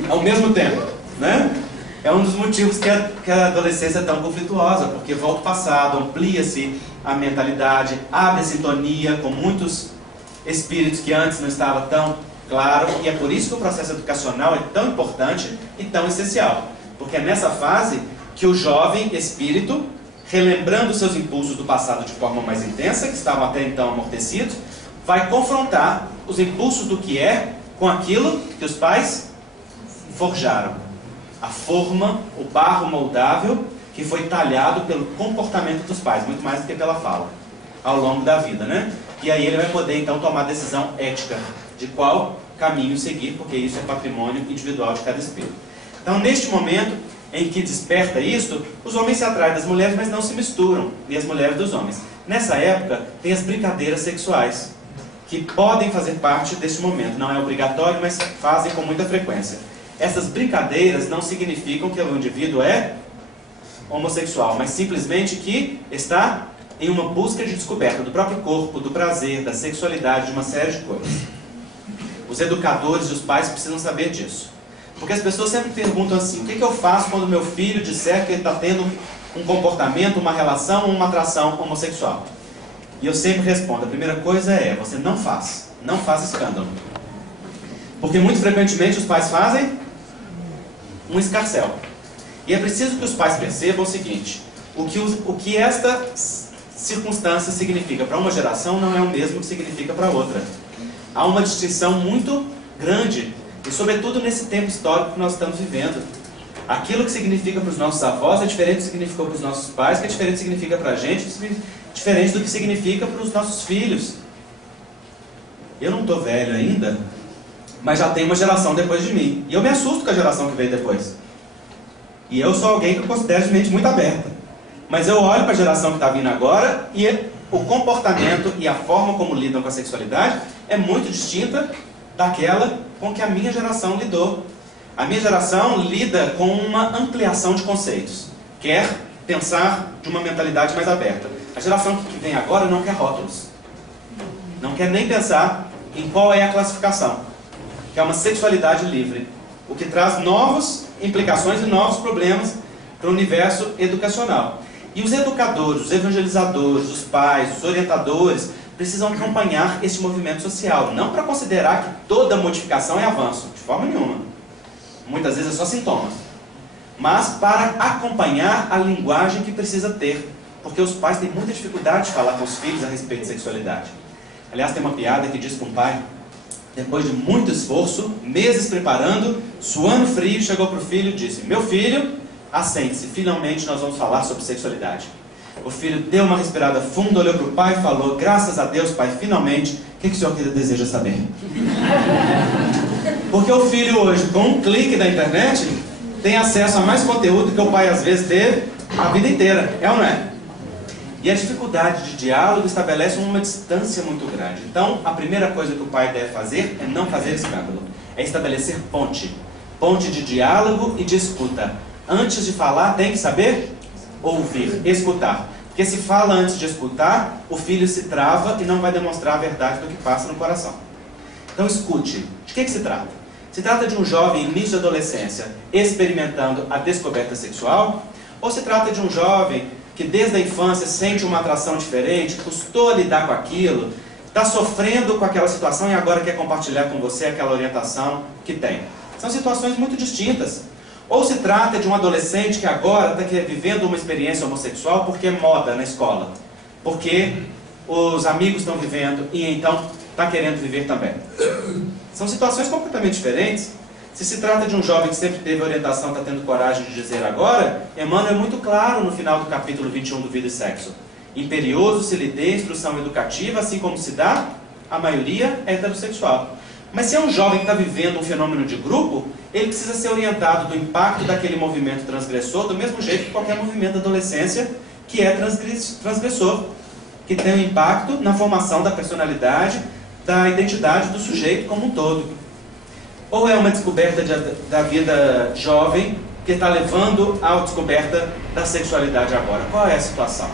Ao mesmo tempo, né? É um dos motivos que a adolescência é tão conflituosa, porque volta o passado, amplia-se a mentalidade, abre a sintonia com muitos espíritos que antes não estava tão claro, e é por isso que o processo educacional é tão importante e tão essencial, porque é nessa fase que o jovem espírito, relembrando seus impulsos do passado de forma mais intensa, que estavam até então amortecidos, vai confrontar os impulsos do que é com aquilo que os pais forjaram. A forma, o barro moldável que foi talhado pelo comportamento dos pais, muito mais do que pela fala, ao longo da vida, né? E aí ele vai poder então tomar decisão ética de qual caminho seguir, porque isso é patrimônio individual de cada espírito. Então, neste momento em que desperta isto, os homens se atraem das mulheres, mas não se misturam, e as mulheres dos homens. Nessa época, tem as brincadeiras sexuais, que podem fazer parte desse momento. Não é obrigatório, mas fazem com muita frequência. Essas brincadeiras não significam que o indivíduo é homossexual, mas simplesmente que está em uma busca de descoberta do próprio corpo, do prazer, da sexualidade, de uma série de coisas. Os educadores e os pais precisam saber disso. Porque as pessoas sempre perguntam assim: o que eu faço quando meu filho disser que ele está tendo um comportamento, uma relação ou uma atração homossexual? E eu sempre respondo: a primeira coisa é, você não faz escândalo. Porque muito frequentemente os pais fazem um escarcéu. E é preciso que os pais percebam o seguinte: o que esta circunstância significa para uma geração não é o mesmo que significa para outra. Há uma distinção muito grande, e sobretudo nesse tempo histórico que nós estamos vivendo. Aquilo que significa para os nossos avós é diferente do que significou para os nossos pais, que é diferente do que significa para a gente, diferente do que significa para os nossos filhos. Eu não estou velho ainda, mas já tem uma geração depois de mim. E eu me assusto com a geração que veio depois. E eu sou alguém que eu considero de mente muito aberta. Mas eu olho para a geração que está vindo agora e o comportamento e a forma como lidam com a sexualidade é muito distinta daquela com que a minha geração lidou. A minha geração lida com uma ampliação de conceitos. Quer pensar de uma mentalidade mais aberta. A geração que vem agora não quer rótulos. Não quer nem pensar em qual é a classificação. Que é uma sexualidade livre. O que traz novas implicações e novos problemas para o universo educacional. E os educadores, os evangelizadores, os pais, os orientadores precisam acompanhar esse movimento social. Não para considerar que toda modificação é avanço, de forma nenhuma. Muitas vezes é só sintoma. Mas para acompanhar a linguagem que precisa ter. Porque os pais têm muita dificuldade de falar com os filhos a respeito de sexualidade. Aliás, tem uma piada que diz que um pai depois de muito esforço, meses preparando, suando frio, chegou para o filho e disse: meu filho, assente-se, finalmente nós vamos falar sobre sexualidade. O filho deu uma respirada funda, olhou para o pai e falou: graças a Deus, pai, finalmente, o que o senhor deseja saber? Porque o filho hoje, com um clique da internet, tem acesso a mais conteúdo que o pai às vezes teve a vida inteira, é ou não é? E a dificuldade de diálogo estabelece uma distância muito grande. Então, a primeira coisa que o pai deve fazer é não fazer escândalo, é estabelecer ponte. Ponte de diálogo e de escuta. Antes de falar, tem que saber ouvir, escutar. Porque se fala antes de escutar, o filho se trava e não vai demonstrar a verdade do que passa no coração. Então escute. De que se trata? Se trata de um jovem início de adolescência experimentando a descoberta sexual? Ou se trata de um jovem que desde a infância sente uma atração diferente, custou a lidar com aquilo, está sofrendo com aquela situação e agora quer compartilhar com você aquela orientação que tem? São situações muito distintas. Ou se trata de um adolescente que agora está vivendo uma experiência homossexual porque é moda na escola, porque os amigos estão vivendo e então está querendo viver também. São situações completamente diferentes. Se se trata de um jovem que sempre teve orientação, está tendo coragem de dizer agora, Emmanuel é muito claro no final do capítulo 21 do Vida e Sexo. Imperioso se lhe dê instrução educativa, assim como se dá, a maioria é heterossexual. Mas se é um jovem que está vivendo um fenômeno de grupo, ele precisa ser orientado do impacto daquele movimento transgressor, do mesmo jeito que qualquer movimento da adolescência que é transgressor, que tem um impacto na formação da personalidade, da identidade do sujeito como um todo. Ou é uma descoberta da vida jovem que está levando à descoberta da sexualidade agora? Qual é a situação?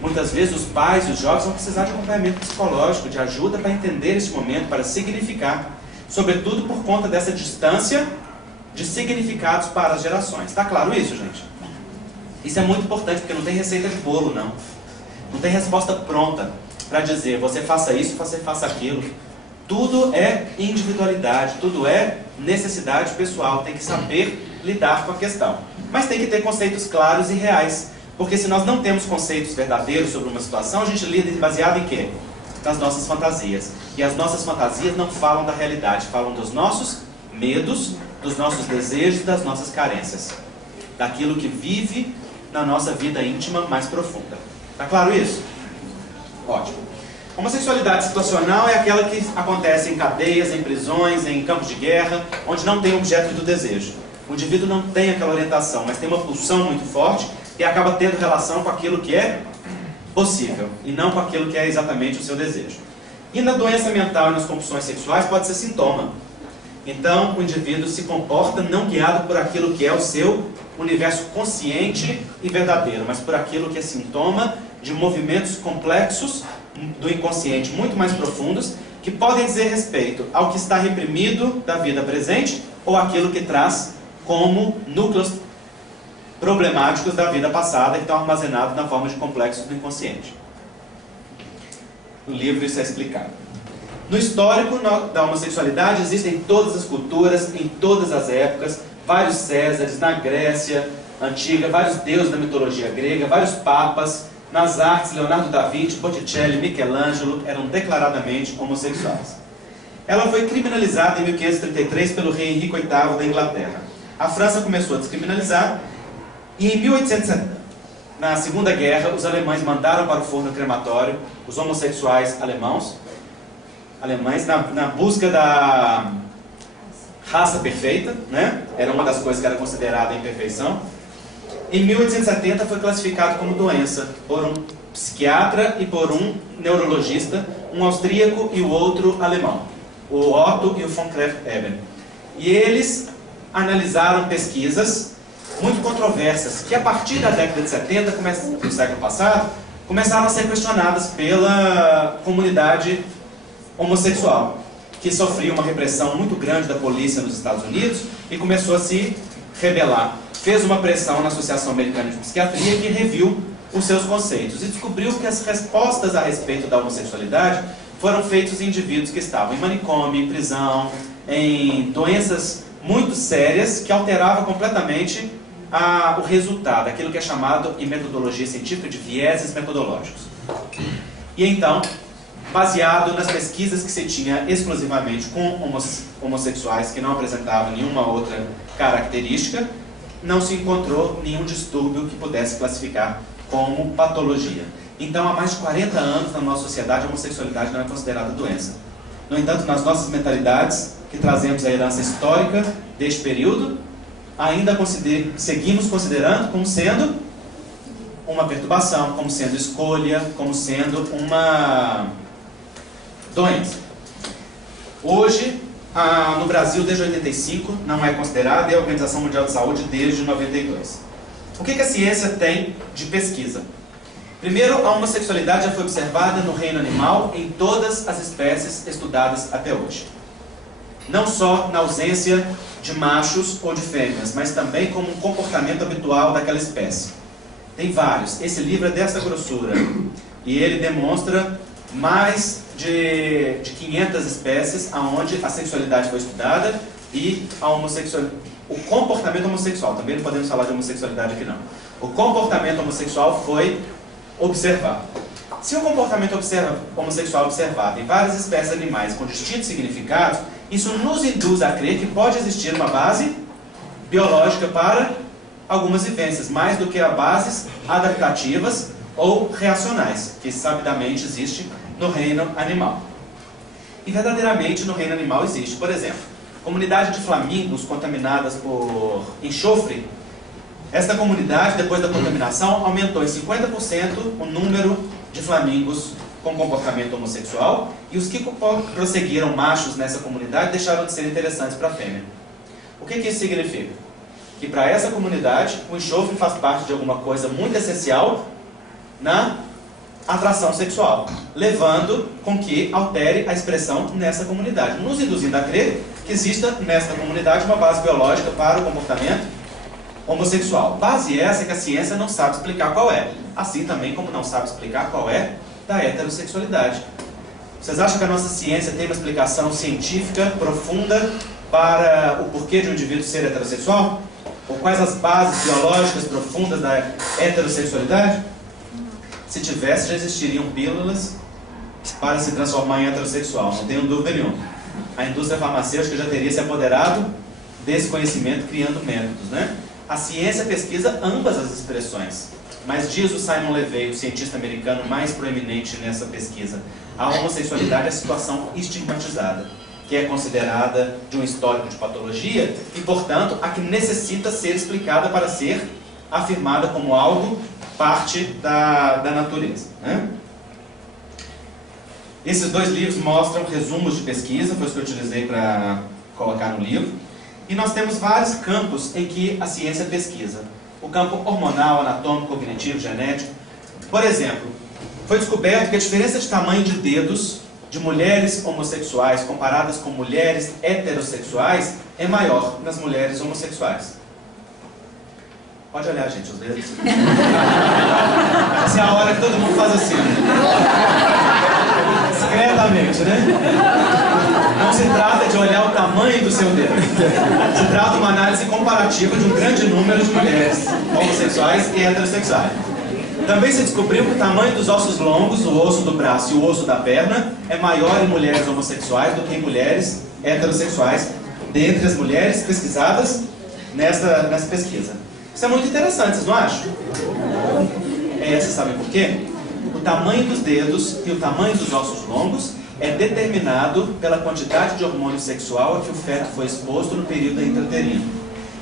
Muitas vezes os pais e os jovens vão precisar de acompanhamento psicológico, de ajuda para entender esse momento, para significar. Sobretudo por conta dessa distância de significados para as gerações. Está claro isso, gente? Isso é muito importante, porque não tem receita de bolo, não. Não tem resposta pronta para dizer, você faça isso, você faça aquilo. Tudo é individualidade, tudo é necessidade pessoal. Tem que saber lidar com a questão. Mas tem que ter conceitos claros e reais. Porque se nós não temos conceitos verdadeiros sobre uma situação, a gente lida baseado em quê? Nas nossas fantasias. E as nossas fantasias não falam da realidade, falam dos nossos medos, dos nossos desejos, das nossas carências. Daquilo que vive na nossa vida íntima mais profunda. Está claro isso? Ótimo. Homossexualidade situacional é aquela que acontece em cadeias, em prisões, em campos de guerra, onde não tem objeto do desejo. O indivíduo não tem aquela orientação, mas tem uma pulsão muito forte e acaba tendo relação com aquilo que é possível, e não com aquilo que é exatamente o seu desejo. E na doença mental e nas compulsões sexuais pode ser sintoma. Então o indivíduo se comporta não guiado por aquilo que é o seu universo consciente e verdadeiro, mas por aquilo que é sintoma de movimentos complexos do inconsciente muito mais profundos, que podem dizer respeito ao que está reprimido da vida presente ou aquilo que traz como núcleos problemáticos da vida passada que estão armazenados na forma de complexos do inconsciente. No livro isso é explicado. No histórico da homossexualidade existem todas as culturas, em todas as épocas, vários Césares na Grécia antiga, vários deuses da mitologia grega, vários papas. Nas artes, Leonardo da Vinci, Botticelli, Michelangelo eram declaradamente homossexuais. Ela foi criminalizada em 1533 pelo rei Henrique VIII da Inglaterra. A França começou a descriminalizar e em 1870, na Segunda Guerra, os alemães mandaram para o forno crematório os homossexuais alemães na busca da raça perfeita, né? Era uma das coisas que era considerada a imperfeição. Em 1870 foi classificado como doença por um psiquiatra e por um neurologista, um austríaco e o outro alemão, o Otto e o von Krefft-Ebing. E eles analisaram pesquisas muito controversas, que a partir da década de 70 do século passado, começaram a ser questionadas pela comunidade homossexual, que sofria uma repressão muito grande da polícia nos Estados Unidos e começou a se rebelar. Fez uma pressão na Associação Americana de Psiquiatria que reviu os seus conceitos e descobriu que as respostas a respeito da homossexualidade foram feitas em indivíduos que estavam em manicômio, em prisão, em doenças muito sérias que alteravam completamente o resultado, aquilo que é chamado em metodologia científica de vieses metodológicos. E então, baseado nas pesquisas que se tinha exclusivamente com homossexuais que não apresentavam nenhuma outra característica, não se encontrou nenhum distúrbio que pudesse classificar como patologia. Então, há mais de 40 anos na nossa sociedade, a homossexualidade não é considerada doença. No entanto, nas nossas mentalidades, que trazemos a herança histórica deste período, ainda seguimos considerando como sendo uma perturbação, como sendo escolha, como sendo uma doença. Hoje, no Brasil, desde 85, não é considerada, e a Organização Mundial de Saúde desde 92. O que a ciência tem de pesquisa? Primeiro, a homossexualidade já foi observada no reino animal em todas as espécies estudadas até hoje. Não só na ausência de machos ou de fêmeas, mas também como um comportamento habitual daquela espécie. Tem vários. Esse livro é dessa grossura. E ele demonstra mais de 500 espécies onde a sexualidade foi estudada e o comportamento homossexual. Também não podemos falar de homossexualidade aqui não. O comportamento homossexual foi observado. Se o comportamento homossexual é observado em várias espécies animais com distintos significados, isso nos induz a crer que pode existir uma base biológica para algumas vivências, mais do que a bases adaptativas ou reacionais, que sabidamente existe no reino animal. E verdadeiramente no reino animal existe. Por exemplo, comunidade de flamingos contaminadas por enxofre. Esta comunidade, depois da contaminação, aumentou em 50% o número de flamingos com comportamento homossexual, e os que prosseguiram machos nessa comunidade deixaram de ser interessantes para a fêmea. O que isso significa? Que para essa comunidade, o enxofre faz parte de alguma coisa muito essencial na atração sexual, levando com que altere a expressão nessa comunidade, nos induzindo a crer que exista nesta comunidade uma base biológica para o comportamento homossexual. Base essa que a ciência não sabe explicar qual é, assim também como não sabe explicar qual é da heterossexualidade. Vocês acham que a nossa ciência tem uma explicação científica profunda para o porquê de um indivíduo ser heterossexual? Ou quais as bases biológicas profundas da heterossexualidade? Se tivesse, já existiriam pílulas para se transformar em heterossexual, não tenho dúvida nenhuma. A indústria farmacêutica já teria se apoderado desse conhecimento, criando métodos, né? A ciência pesquisa ambas as expressões, mas diz o Simon Levey, o cientista americano mais proeminente nessa pesquisa, a homossexualidade é a situação estigmatizada, que é considerada de um histórico de patologia e, portanto, a que necessita ser explicada para ser afirmada como algo parte da natureza, né? Esses dois livros mostram resumos de pesquisa, foi isso que eu utilizei para colocar no livro. E nós temos vários campos em que a ciência pesquisa. O campo hormonal, anatômico, cognitivo, genético. Por exemplo, foi descoberto que a diferença de tamanho de dedos de mulheres homossexuais comparadas com mulheres heterossexuais é maior nas mulheres homossexuais. Pode olhar, gente, os dedos. Essa é a hora que todo mundo faz assim. Discretamente, né? Não se trata de olhar o tamanho do seu dedo. Se trata de uma análise comparativa de um grande número de mulheres homossexuais e heterossexuais. Também se descobriu que o tamanho dos ossos longos, o osso do braço e o osso da perna, é maior em mulheres homossexuais do que em mulheres heterossexuais, dentre as mulheres pesquisadas nessa pesquisa. Isso é muito interessante, vocês não acham? Vocês sabem por quê? O tamanho dos dedos e o tamanho dos ossos longos é determinado pela quantidade de hormônio sexual a que o feto foi exposto no período intrauterino.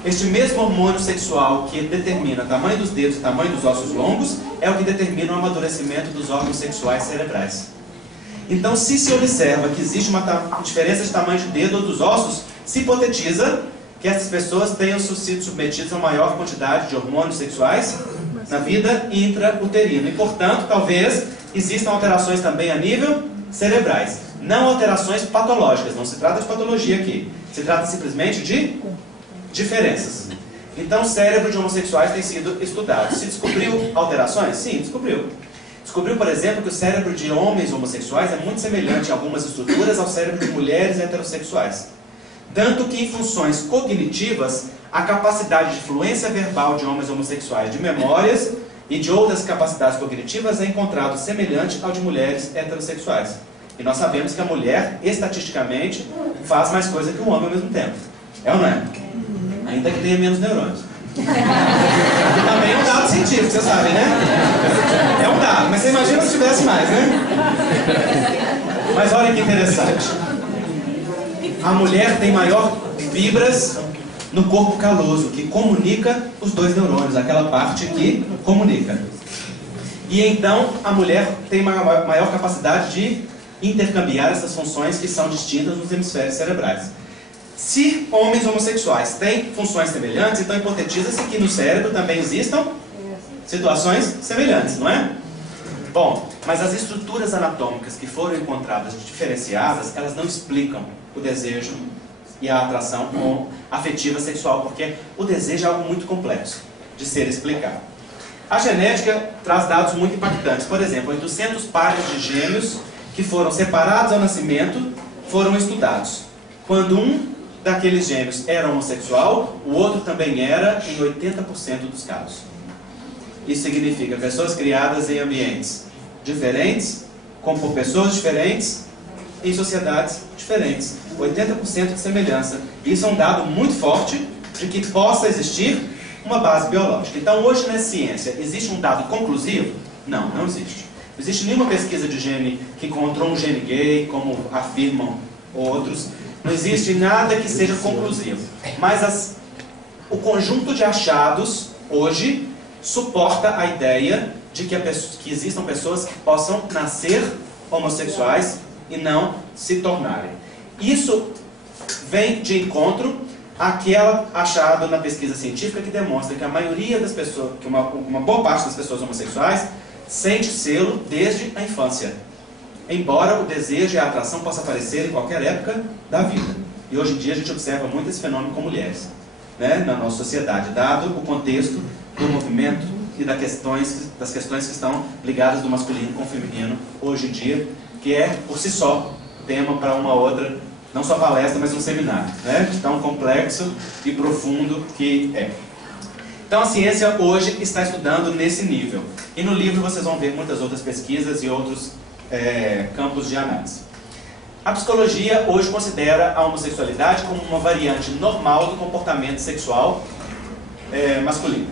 Este mesmo hormônio sexual que determina o tamanho dos dedos e o tamanho dos ossos longos é o que determina o amadurecimento dos órgãos sexuais cerebrais. Então, se observa que existe uma diferença de tamanho de dedo ou dos ossos, se hipotetiza que essas pessoas tenham sido submetidas a maior quantidade de hormônios sexuais na vida intrauterina. E, portanto, talvez existam alterações também a nível cerebrais. Não alterações patológicas, não se trata de patologia aqui. Se trata simplesmente de diferenças. Então, o cérebro de homossexuais tem sido estudado. Se descobriu alterações? Sim, descobriu. Descobriu, por exemplo, que o cérebro de homens homossexuais é muito semelhante em algumas estruturas ao cérebro de mulheres heterossexuais. Tanto que, em funções cognitivas, a capacidade de fluência verbal de homens homossexuais, de memórias e de outras capacidades cognitivas é encontrado semelhante ao de mulheres heterossexuais. E nós sabemos que a mulher, estatisticamente, faz mais coisa que o homem ao mesmo tempo. É ou não é? Ainda que tenha menos neurônios. Que também é um dado científico, vocês sabem, né? É um dado, mas você imagina se tivesse mais, né? Mas olha que interessante. A mulher tem maior fibras no corpo caloso, que comunica os dois neurônios, aquela parte que comunica. E então a mulher tem maior capacidade de intercambiar essas funções que são distintas nos hemisférios cerebrais. Se homens homossexuais têm funções semelhantes, então hipotetiza-se que no cérebro também existam situações semelhantes, não é? Bom, mas as estruturas anatômicas que foram encontradas diferenciadas, elas não explicam o desejo e a atração afetiva sexual, porque o desejo é algo muito complexo de ser explicado. A genética traz dados muito impactantes. Por exemplo, 800 pares de gêmeos que foram separados ao nascimento foram estudados. Quando um daqueles gêmeos era homossexual, o outro também era em 80% dos casos. Isso significa pessoas criadas em ambientes diferentes, com pessoas diferentes, em sociedades diferentes. 80% de semelhança. Isso é um dado muito forte de que possa existir uma base biológica. Então, hoje na ciência, existe um dado conclusivo? Não, não existe. Não existe nenhuma pesquisa de gene que encontrou um gene gay, como afirmam outros. Não existe nada que seja conclusivo. Mas o conjunto de achados, hoje, suporta a ideia de que existam pessoas que possam nascer homossexuais e não se tornarem. Isso vem de encontro àquele achado na pesquisa científica que demonstra que a maioria das pessoas, que uma boa parte das pessoas homossexuais sente selo desde a infância. Embora o desejo e a atração possa aparecer em qualquer época da vida. E hoje em dia a gente observa muito esse fenômeno com mulheres, né, na nossa sociedade, dado o contexto do movimento e das questões que estão ligadas do masculino com o feminino hoje em dia, que é, por si só, tema para uma outra, não só palestra, mas um seminário, né, tão complexo e profundo que é. Então a ciência hoje está estudando nesse nível. E no livro vocês vão ver muitas outras pesquisas e outros campos de análise. A psicologia hoje considera a homossexualidade como uma variante normal do comportamento sexual masculino.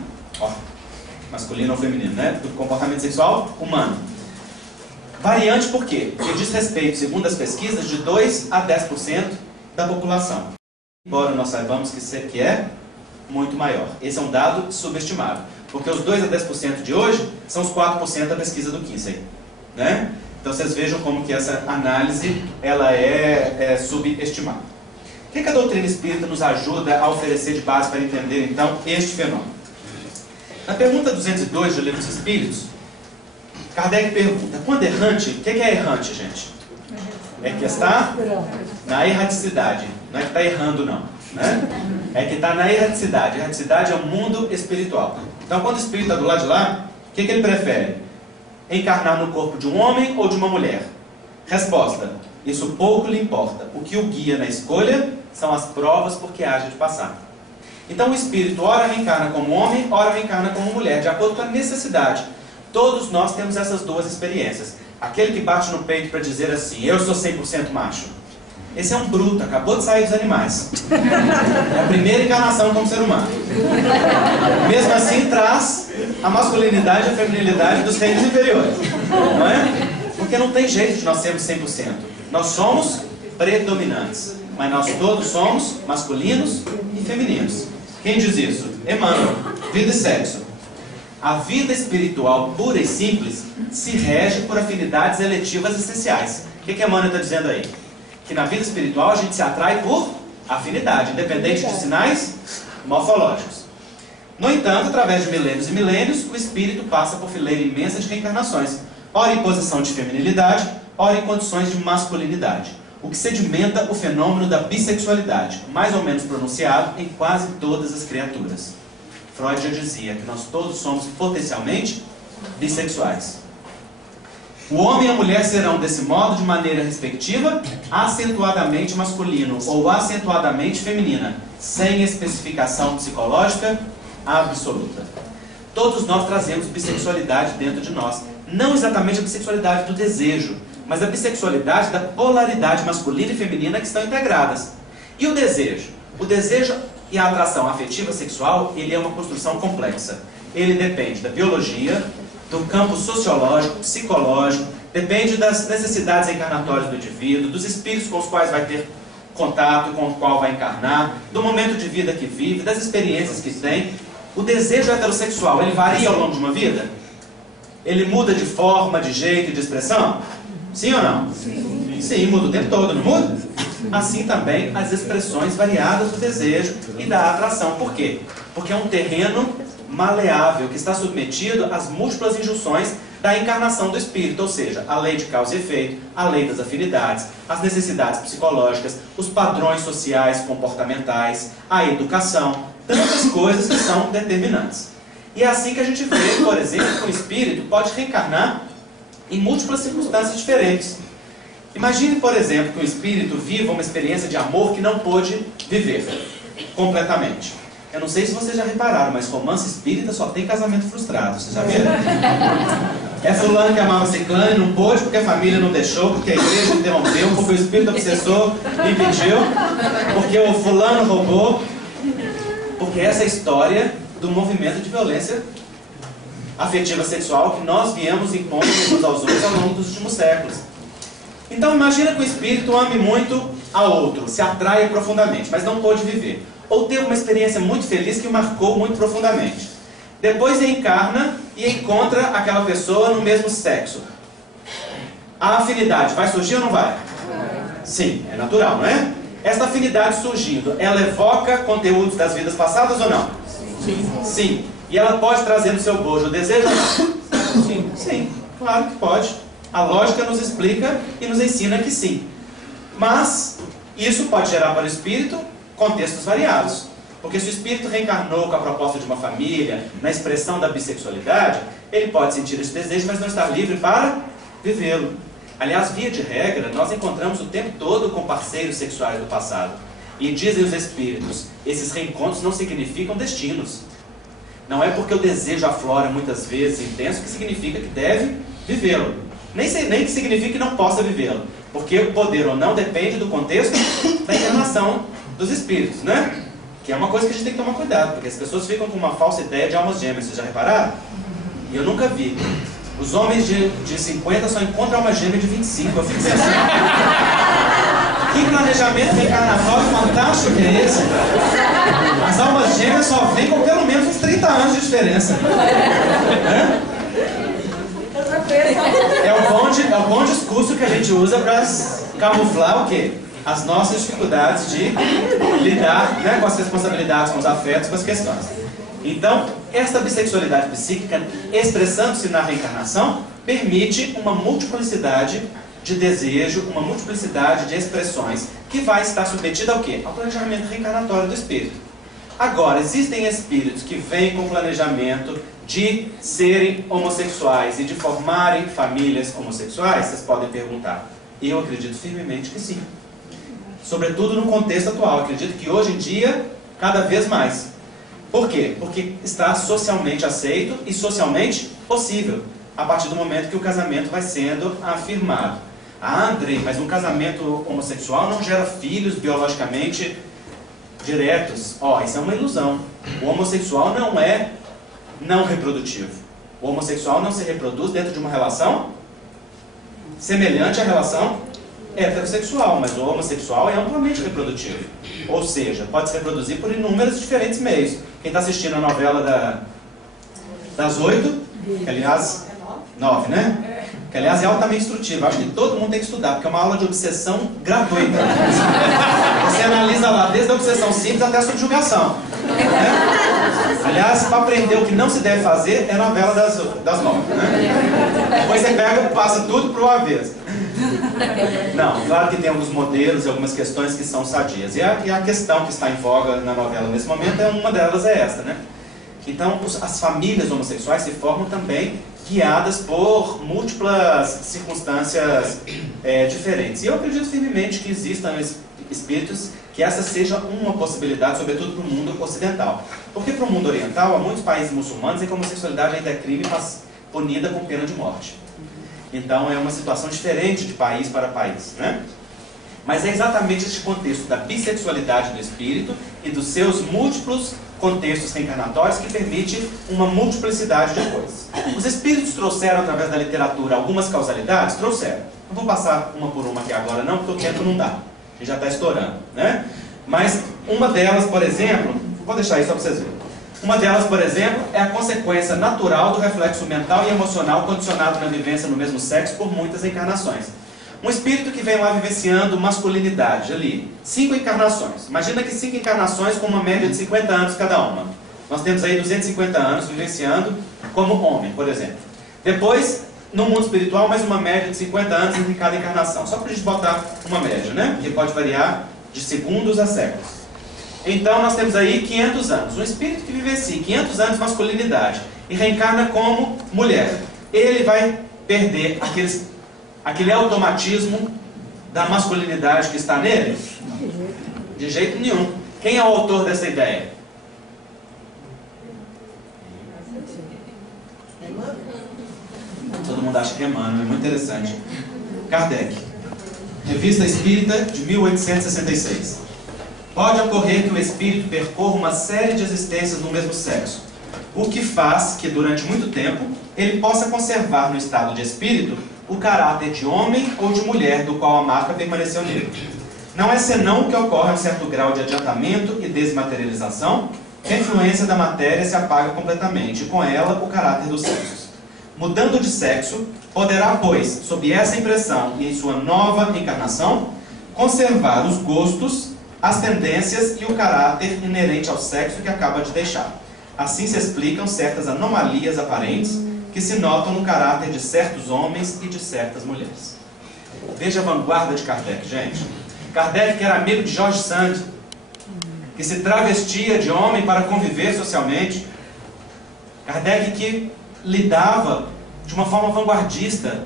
Masculino ou feminino, né? Do comportamento sexual humano. Variante por quê? Porque diz respeito, segundo as pesquisas, de 2 a 10% da população. Embora nós saibamos que é muito maior. Esse é um dado subestimado. Porque os 2 a 10% de hoje são os 4% da pesquisa do Kinsey, né? Então vocês vejam como que essa análise ela é subestimada. O que a doutrina espírita nos ajuda a oferecer de base para entender então este fenômeno? Na pergunta 202 do Livro dos Espíritos, Kardec pergunta: quando errante, o que é errante, gente? É que está na erraticidade, não é que está errando não, né? É que está na erraticidade. A erraticidade é o mundo espiritual. Então quando o espírito está do lado de lá, o que ele prefere? Encarnar no corpo de um homem ou de uma mulher? Resposta: isso pouco lhe importa. O que o guia na escolha são as provas por que haja de passar. Então o espírito ora reencarna como homem, ora reencarna como mulher, de acordo com a necessidade. Todos nós temos essas duas experiências. Aquele que bate no peito para dizer assim: eu sou 100% macho. Esse é um bruto, acabou de sair dos animais. É a primeira encarnação como ser humano. Mesmo assim traz a masculinidade e a feminilidade dos reinos inferiores, não é? Porque não tem jeito de nós sermos 100%. Nós somos predominantes, mas nós todos somos masculinos e femininos. Quem diz isso? Emmanuel, Vida e Sexo. A vida espiritual pura e simples se rege por afinidades eletivas essenciais. O que Emmanuel está dizendo aí? Que na vida espiritual a gente se atrai por afinidade, independente de sinais morfológicos. No entanto, através de milênios e milênios, o espírito passa por fileira imensa de reencarnações, ora em posição de feminilidade, ora em condições de masculinidade, o que sedimenta o fenômeno da bissexualidade, mais ou menos pronunciado em quase todas as criaturas. Freud já dizia que nós todos somos potencialmente bissexuais. O homem e a mulher serão, desse modo, de maneira respectiva, acentuadamente masculino ou acentuadamente feminina, sem especificação psicológica absoluta. Todos nós trazemos bissexualidade dentro de nós. Não exatamente a bissexualidade do desejo, mas da bissexualidade, da polaridade masculina e feminina que estão integradas. E o desejo? O desejo e a atração afetiva sexual, ele é uma construção complexa. Ele depende da biologia, do campo sociológico, psicológico, depende das necessidades encarnatórias do indivíduo, dos espíritos com os quais vai ter contato, com o qual vai encarnar, do momento de vida que vive, das experiências que tem. O desejo heterossexual, ele varia ao longo de uma vida? Ele muda de forma, de jeito e de expressão? Sim ou não? Sim. Sim, muda o tempo todo, não muda? Assim também as expressões variadas do desejo e da atração. Por quê? Porque é um terreno maleável que está submetido às múltiplas injunções da encarnação do espírito, ou seja, a lei de causa e efeito, a lei das afinidades, as necessidades psicológicas, os padrões sociais, comportamentais, a educação, tantas coisas que são determinantes. E é assim que a gente vê, por exemplo, que o espírito pode reencarnar em múltiplas circunstâncias diferentes. Imagine, por exemplo, que o espírito viva uma experiência de amor que não pôde viver completamente. Eu não sei se vocês já repararam, mas romance espírita só tem casamento frustrado. Vocês já viram? É fulano que amava ciclano e não pôde porque a família não deixou, porque a igreja interrompeu, porque o espírito obsessor impediu, porque o fulano roubou. Porque essa é a história do movimento de violência afetiva sexual que nós viemos impondo uns aos outros ao longo dos últimos séculos. Então imagina que o espírito ame muito a outro, se atraia profundamente, mas não pôde viver. Ou teve uma experiência muito feliz que o marcou muito profundamente. Depois encarna e encontra aquela pessoa no mesmo sexo. A afinidade vai surgir ou não vai? Sim, é natural, não é? Esta afinidade surgindo, ela evoca conteúdos das vidas passadas ou não? Sim. Sim. E ela pode trazer no seu bojo o desejo ou não? Sim. Sim, claro que pode. A lógica nos explica e nos ensina que sim. Mas isso pode gerar para o espírito contextos variados. Porque se o espírito reencarnou com a proposta de uma família, na expressão da bissexualidade, ele pode sentir esse desejo, mas não estar livre para vivê-lo. Aliás, via de regra, nós encontramos o tempo todo com parceiros sexuais do passado. E dizem os espíritos, esses reencontros não significam destinos. Não é porque o desejo aflora muitas vezes intenso que significa que deve vivê-lo. Nem que signifique que não possa vivê-lo. Porque o poder ou não depende do contexto da encarnação dos espíritos, né? Que é uma coisa que a gente tem que tomar cuidado, porque as pessoas ficam com uma falsa ideia de almas gêmeas. Vocês já repararam? E eu nunca vi. Os homens de 50 só encontram alma gêmea de 25. Eu fico pensando, que planejamento reencarnatório fantástico que é esse? As almas gêmeas só vêm com pelo menos uns 30 anos de diferença. É o bom discurso que a gente usa para camuflar o quê? As nossas dificuldades de lidar, né, com as responsabilidades, com os afetos, com as questões. Então, esta bissexualidade psíquica, expressando-se na reencarnação, permite uma multiplicidade de desejo, uma multiplicidade de expressões, que vai estar submetida ao quê? Ao planejamento reencarnatório do espírito. Agora, existem espíritos que vêm com o planejamento de serem homossexuais e de formarem famílias homossexuais? Vocês podem perguntar. Eu acredito firmemente que sim. Sobretudo no contexto atual. Acredito que hoje em dia, cada vez mais. Por quê? Porque está socialmente aceito e socialmente possível, a partir do momento que o casamento vai sendo afirmado. Ah, Andrei, mas um casamento homossexual não gera filhos biologicamente diretos. Isso é uma ilusão. O homossexual não é não reprodutivo. O homossexual não se reproduz dentro de uma relação semelhante à relação heterossexual, mas o homossexual é amplamente reprodutivo. Ou seja, pode se reproduzir por inúmeros diferentes meios. Quem está assistindo a novela das 8, que aliás, 9, né? Que aliás é altamente instrutiva. Acho que todo mundo tem que estudar, porque é uma aula de obsessão gratuita. Você analisa lá desde a obsessão simples até a subjugação. Né? Aliás, para aprender o que não se deve fazer, é a novela das 9. Né? Depois você pega e passa tudo para o avesso. Não, claro que tem alguns modelos e algumas questões que são sadias. E a questão que está em voga na novela nesse momento, uma delas é esta, né? Então, as famílias homossexuais se formam também guiadas por múltiplas circunstâncias diferentes. E eu acredito firmemente que existam espíritos que essa seja uma possibilidade, sobretudo para o mundo ocidental. Porque para o mundo oriental, há muitos países muçulmanos em que a homossexualidade ainda é crime punida com pena de morte. Então é uma situação diferente de país para país, né? Mas é exatamente este contexto da bissexualidade do espírito e dos seus múltiplos contextos reencarnatórios que permite uma multiplicidade de coisas. Os espíritos trouxeram através da literatura algumas causalidades? Trouxeram. Não vou passar uma por uma aqui agora não, porque o tempo não dá. A gente já está estourando, né? Mas uma delas, por exemplo, vou deixar aí só para vocês verem. Uma delas, por exemplo, é a consequência natural do reflexo mental e emocional condicionado na vivência no mesmo sexo por muitas encarnações. Um espírito que vem lá vivenciando masculinidade ali, 5 encarnações. Imagina que 5 encarnações com uma média de 50 anos cada uma. Nós temos aí 250 anos vivenciando como homem, por exemplo. Depois, no mundo espiritual, mais uma média de 50 anos entre cada encarnação. Só para a gente botar uma média, né? Que pode variar de segundos a séculos. Então nós temos aí 500 anos. Um espírito que vivencia 500 anos de masculinidade e reencarna como mulher. Ele vai perder aquele automatismo da masculinidade que está nele? De jeito nenhum. Quem é o autor dessa ideia? Todo mundo acha que é Emmanuel, é muito interessante. Kardec. Revista Espírita de 1866. Pode ocorrer que o espírito percorra uma série de existências no mesmo sexo, o que faz que, durante muito tempo, ele possa conservar no estado de espírito o caráter de homem ou de mulher do qual a marca permaneceu nele. Não é senão que ocorre um certo grau de adiantamento e desmaterialização, que a influência da matéria se apaga completamente, e com ela o caráter dos sexos. Mudando de sexo, poderá, pois, sob essa impressão e em sua nova encarnação, conservar os gostos, as tendências e o caráter inerente ao sexo que acaba de deixar. Assim se explicam certas anomalias aparentes que se notam no caráter de certos homens e de certas mulheres. Veja a vanguarda de Kardec, gente. Kardec, que era amigo de George Sand, que se travestia de homem para conviver socialmente. Kardec que lidava de uma forma vanguardista,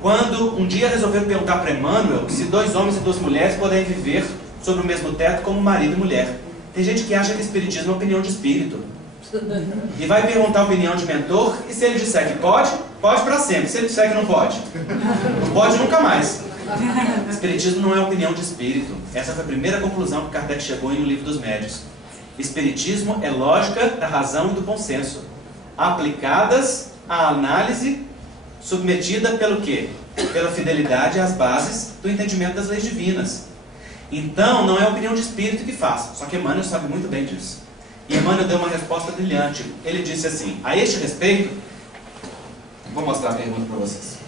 quando um dia resolveu perguntar para Emmanuel se 2 homens e 2 mulheres podem viver sob o mesmo teto como marido e mulher. Tem gente que acha que espiritismo é opinião de espírito. E vai perguntar a opinião de mentor, e se ele disser que pode, pode para sempre. Se ele disser que não pode, não pode nunca mais. Espiritismo não é opinião de espírito. Essa foi a primeira conclusão que Kardec chegou em O Livro dos Médiuns. Espiritismo é lógica da razão e do bom senso, aplicadas à análise submetida pelo quê? Pela fidelidade às bases do entendimento das leis divinas. Então, não é a opinião de espírito que faz. Só que Emmanuel sabe muito bem disso. E Emmanuel deu uma resposta brilhante. Ele disse assim: a este respeito, vou mostrar a pergunta para vocês.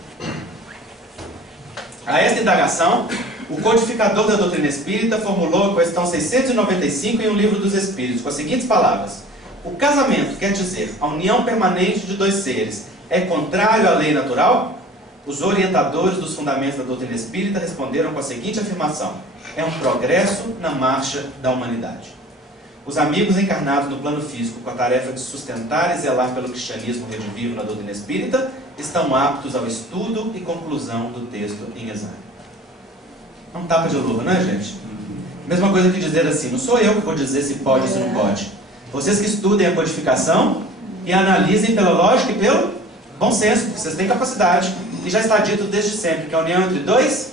A esta indagação, o codificador da doutrina espírita formulou a questão 695 em O Livro dos Espíritos, com as seguintes palavras: o casamento, quer dizer, a união permanente de 2 seres, é contrário à lei natural? Os orientadores dos fundamentos da doutrina espírita responderam com a seguinte afirmação: é um progresso na marcha da humanidade. Os amigos encarnados no plano físico com a tarefa de sustentar e zelar pelo cristianismo redivivo na doutrina espírita estão aptos ao estudo e conclusão do texto em exame. É um tapa de luva, não é, gente? Mesma coisa que dizer assim: não sou eu que vou dizer se pode ou se não pode. Vocês que estudem a codificação e analisem pela lógica e pelo bom senso, vocês têm capacidade. E já está dito desde sempre que a união entre 2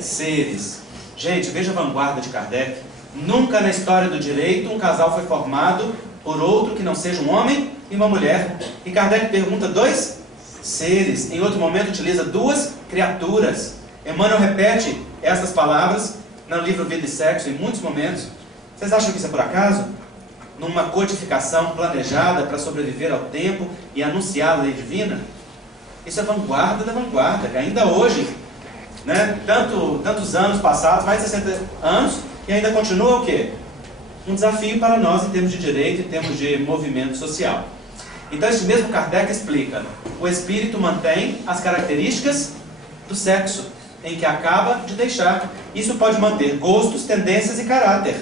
seres. Gente, veja a vanguarda de Kardec. Nunca na história do direito um casal foi formado por outro que não seja um homem e uma mulher. E Kardec pergunta 2 seres. Em outro momento utiliza 2 criaturas. Emmanuel repete essas palavras no livro Vida e Sexo em muitos momentos. Vocês acham que isso é por acaso? Numa codificação planejada para sobreviver ao tempo e anunciar a lei divina? Isso é vanguarda da vanguarda, que ainda hoje, né, tantos anos passados, mais de 60 anos, e ainda continua o quê? Um desafio para nós em termos de direito, em termos de movimento social. Então, este mesmo Kardec explica: o espírito mantém as características do sexo, em que acaba de deixar. Isso pode manter gostos, tendências e caráter.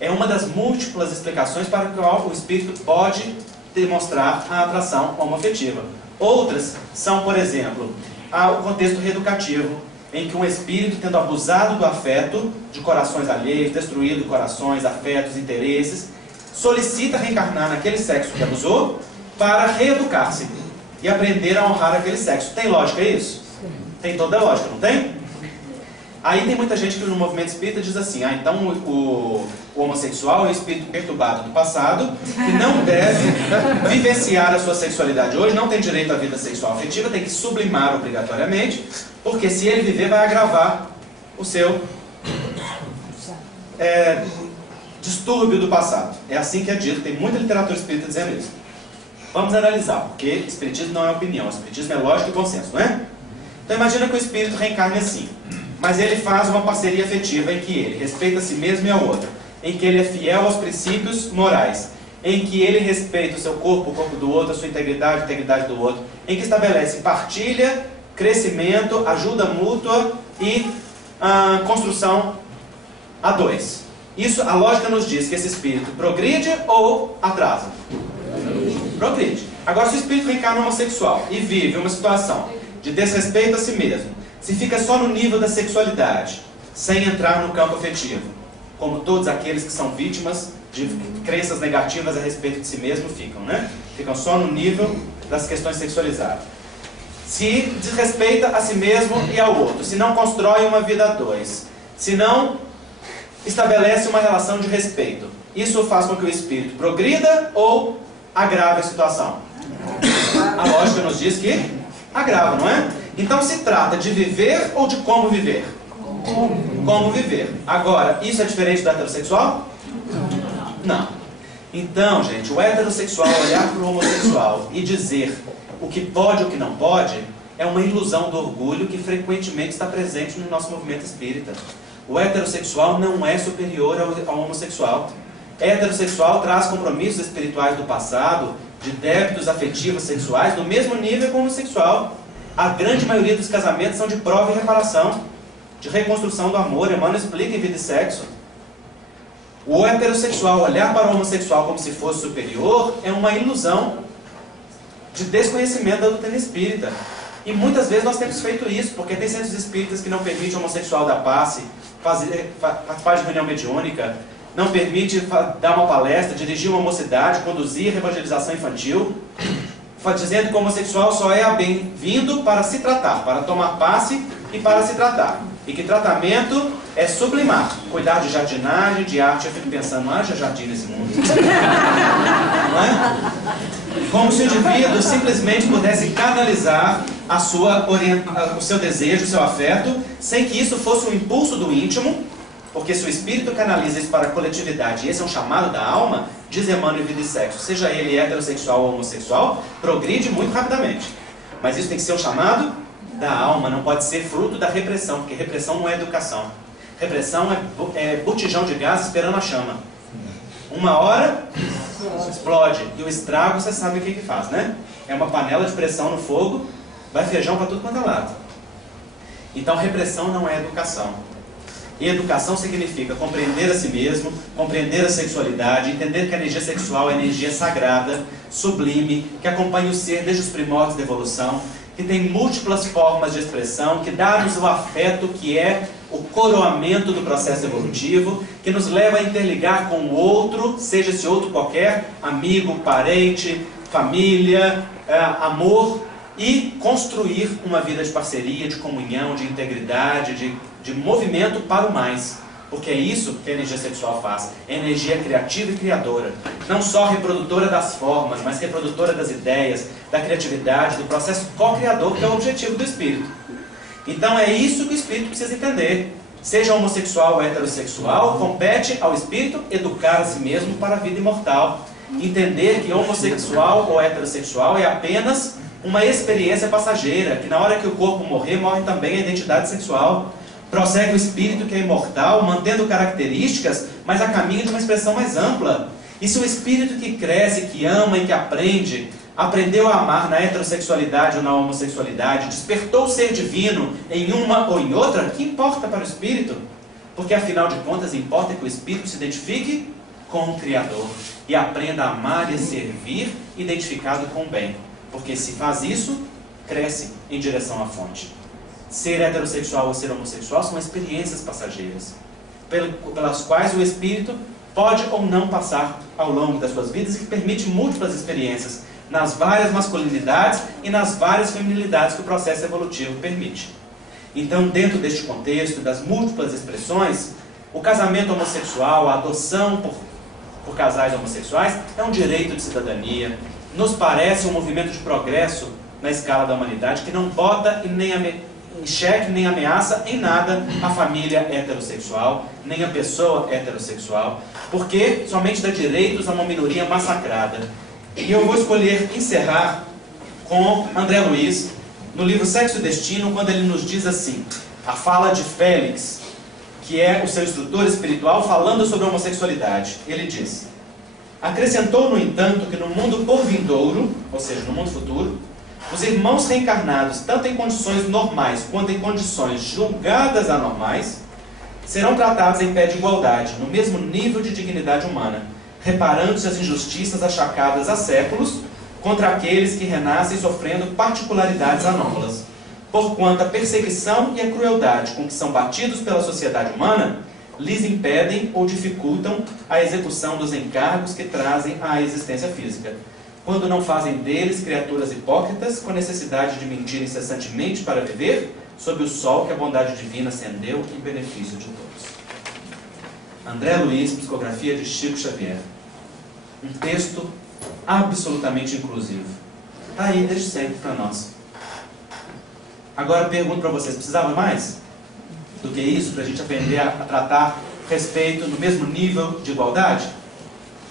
É uma das múltiplas explicações para a qual o espírito pode demonstrar a atração homoafetiva. Outras são, por exemplo, o contexto reeducativo, em que um espírito, tendo abusado do afeto de corações alheios, destruído corações, afetos, interesses, solicita reencarnar naquele sexo que abusou para reeducar-se. e aprender a honrar aquele sexo. Tem lógica isso? Tem toda a lógica, não tem? Aí tem muita gente que no movimento espírita diz assim, então o homossexual é um espírito perturbado do passado, que não deve vivenciar a sua sexualidade hoje, não tem direito à vida sexual afetiva, tem que sublimar obrigatoriamente, porque se ele viver vai agravar o seu distúrbio do passado. É assim que é dito, tem muita literatura espírita dizendo isso. Vamos analisar, porque espiritismo não é opinião, espiritismo é lógica e bom senso, não é? Então imagina que o espírito reencarne assim, mas ele faz uma parceria afetiva em que ele respeita a si mesmo e ao outro, em que ele é fiel aos princípios morais, em que ele respeita o seu corpo, o corpo do outro, a sua integridade, a integridade do outro, em que estabelece partilha, crescimento, ajuda mútua e construção a dois. Isso, a lógica nos diz que esse espírito progride ou atrasa? Progride. Agora, se o espírito reencarna homossexual e vive uma situação de desrespeito a si mesmo, se fica só no nível da sexualidade, sem entrar no campo afetivo, como todos aqueles que são vítimas de crenças negativas a respeito de si mesmo ficam, né? Ficam só no nível das questões sexualizadas. Se desrespeita a si mesmo e ao outro, se não constrói uma vida a dois, se não estabelece uma relação de respeito, isso faz com que o espírito progrida ou agrave a situação? A lógica nos diz que agrava, não é? Então se trata de viver ou de como viver? Como viver. Agora, isso é diferente do heterossexual? Não. Então, gente, o heterossexual olhar para o homossexual e dizer o que pode e o que não pode é uma ilusão do orgulho que frequentemente está presente no nosso movimento espírita. O heterossexual não é superior ao homossexual. Heterossexual traz compromissos espirituais do passado, de débitos afetivos sexuais, no mesmo nível que o homossexual. A grande maioria dos casamentos são de prova e reparação, de reconstrução do amor. Emmanuel explica em Vida e Sexo. O heterossexual olhar para o homossexual como se fosse superior é uma ilusão de desconhecimento da doutrina espírita. E muitas vezes nós temos feito isso, porque tem centros espíritas que não permitem o homossexual dar passe, participar de reunião mediúnica, não permite dar uma palestra, dirigir uma mocidade, conduzir evangelização infantil, dizendo que o homossexual só é bem-vindo para se tratar, para tomar passe e para se tratar. E que tratamento é sublimar, cuidar de jardinagem, de arte. Eu fico pensando, não haja jardim nesse mundo. Não é? Como se o indivíduo simplesmente pudesse canalizar o seu desejo, o seu afeto, sem que isso fosse um impulso do íntimo, porque se o espírito canaliza isso para a coletividade, e esse é um chamado da alma, diz Emmanuel em Vida e Sexo, seja ele heterossexual ou homossexual, progride muito rapidamente. Mas isso tem que ser um chamado da alma, não pode ser fruto da repressão, porque repressão não é educação. Repressão é botijão de gás esperando a chama. Uma hora, explode. E o estrago, você sabe o que faz, né? É uma panela de pressão no fogo, vai feijão para tudo quanto é lado. Então, repressão não é educação. E educação significa compreender a si mesmo, compreender a sexualidade, entender que a energia sexual é energia sagrada, sublime, que acompanha o ser desde os primórdios da evolução, que tem múltiplas formas de expressão, que dá-nos o afeto, que é o coroamento do processo evolutivo, que nos leva a interligar com o outro, seja esse outro qualquer, amigo, parente, família, amor, e construir uma vida de parceria, de comunhão, de integridade, de movimento para o mais. Porque é isso que a energia sexual faz. É energia criativa e criadora. Não só reprodutora das formas, mas reprodutora das ideias, da criatividade, do processo co-criador, que é o objetivo do espírito. Então é isso que o espírito precisa entender. Seja homossexual ou heterossexual, compete ao espírito educar a si mesmo para a vida imortal. Entender que homossexual ou heterossexual é apenas uma experiência passageira, que na hora que o corpo morrer, morre também a identidade sexual. Prossegue o espírito que é imortal, mantendo características, mas a caminho de uma expressão mais ampla. E se o espírito que cresce, que ama e que aprende, aprendeu a amar na heterossexualidade ou na homossexualidade, despertou o ser divino em uma ou em outra, que importa para o espírito? Porque afinal de contas importa que o espírito se identifique com o Criador e aprenda a amar e a servir identificado com o bem. Porque se faz isso, cresce em direção à fonte. Ser heterossexual ou ser homossexual são experiências passageiras, pelas quais o espírito pode ou não passar ao longo das suas vidas, e que permite múltiplas experiências, nas várias masculinidades e nas várias feminilidades que o processo evolutivo permite. Então, dentro deste contexto, das múltiplas expressões, o casamento homossexual, a adoção por casais homossexuais, é um direito de cidadania. Nos parece um movimento de progresso na escala da humanidade que não bota em xeque nem ameaça em nada a família heterossexual, nem a pessoa heterossexual, porque somente dá direitos a uma minoria massacrada. E eu vou escolher encerrar com André Luiz, no livro Sexo e Destino, quando ele nos diz assim, a fala de Félix, que é o seu instrutor espiritual, falando sobre a homossexualidade. Ele diz: acrescentou, no entanto, que no mundo por vindouro, ou seja, no mundo futuro, os irmãos reencarnados, tanto em condições normais quanto em condições julgadas anormais, serão tratados em pé de igualdade, no mesmo nível de dignidade humana, reparando-se as injustiças achacadas há séculos contra aqueles que renascem sofrendo particularidades anômalas, porquanto a perseguição e a crueldade com que são batidos pela sociedade humana lhes impedem ou dificultam a execução dos encargos que trazem à existência física, quando não fazem deles criaturas hipócritas com necessidade de mentir incessantemente para viver sob o sol que a bondade divina acendeu em benefício de todos. André Luiz, Psicografia de Chico Xavier. Um texto absolutamente inclusivo. Está aí desde sempre para nós. Agora eu pergunto para vocês, precisava mais do que isso para a gente aprender a tratar respeito no mesmo nível de igualdade?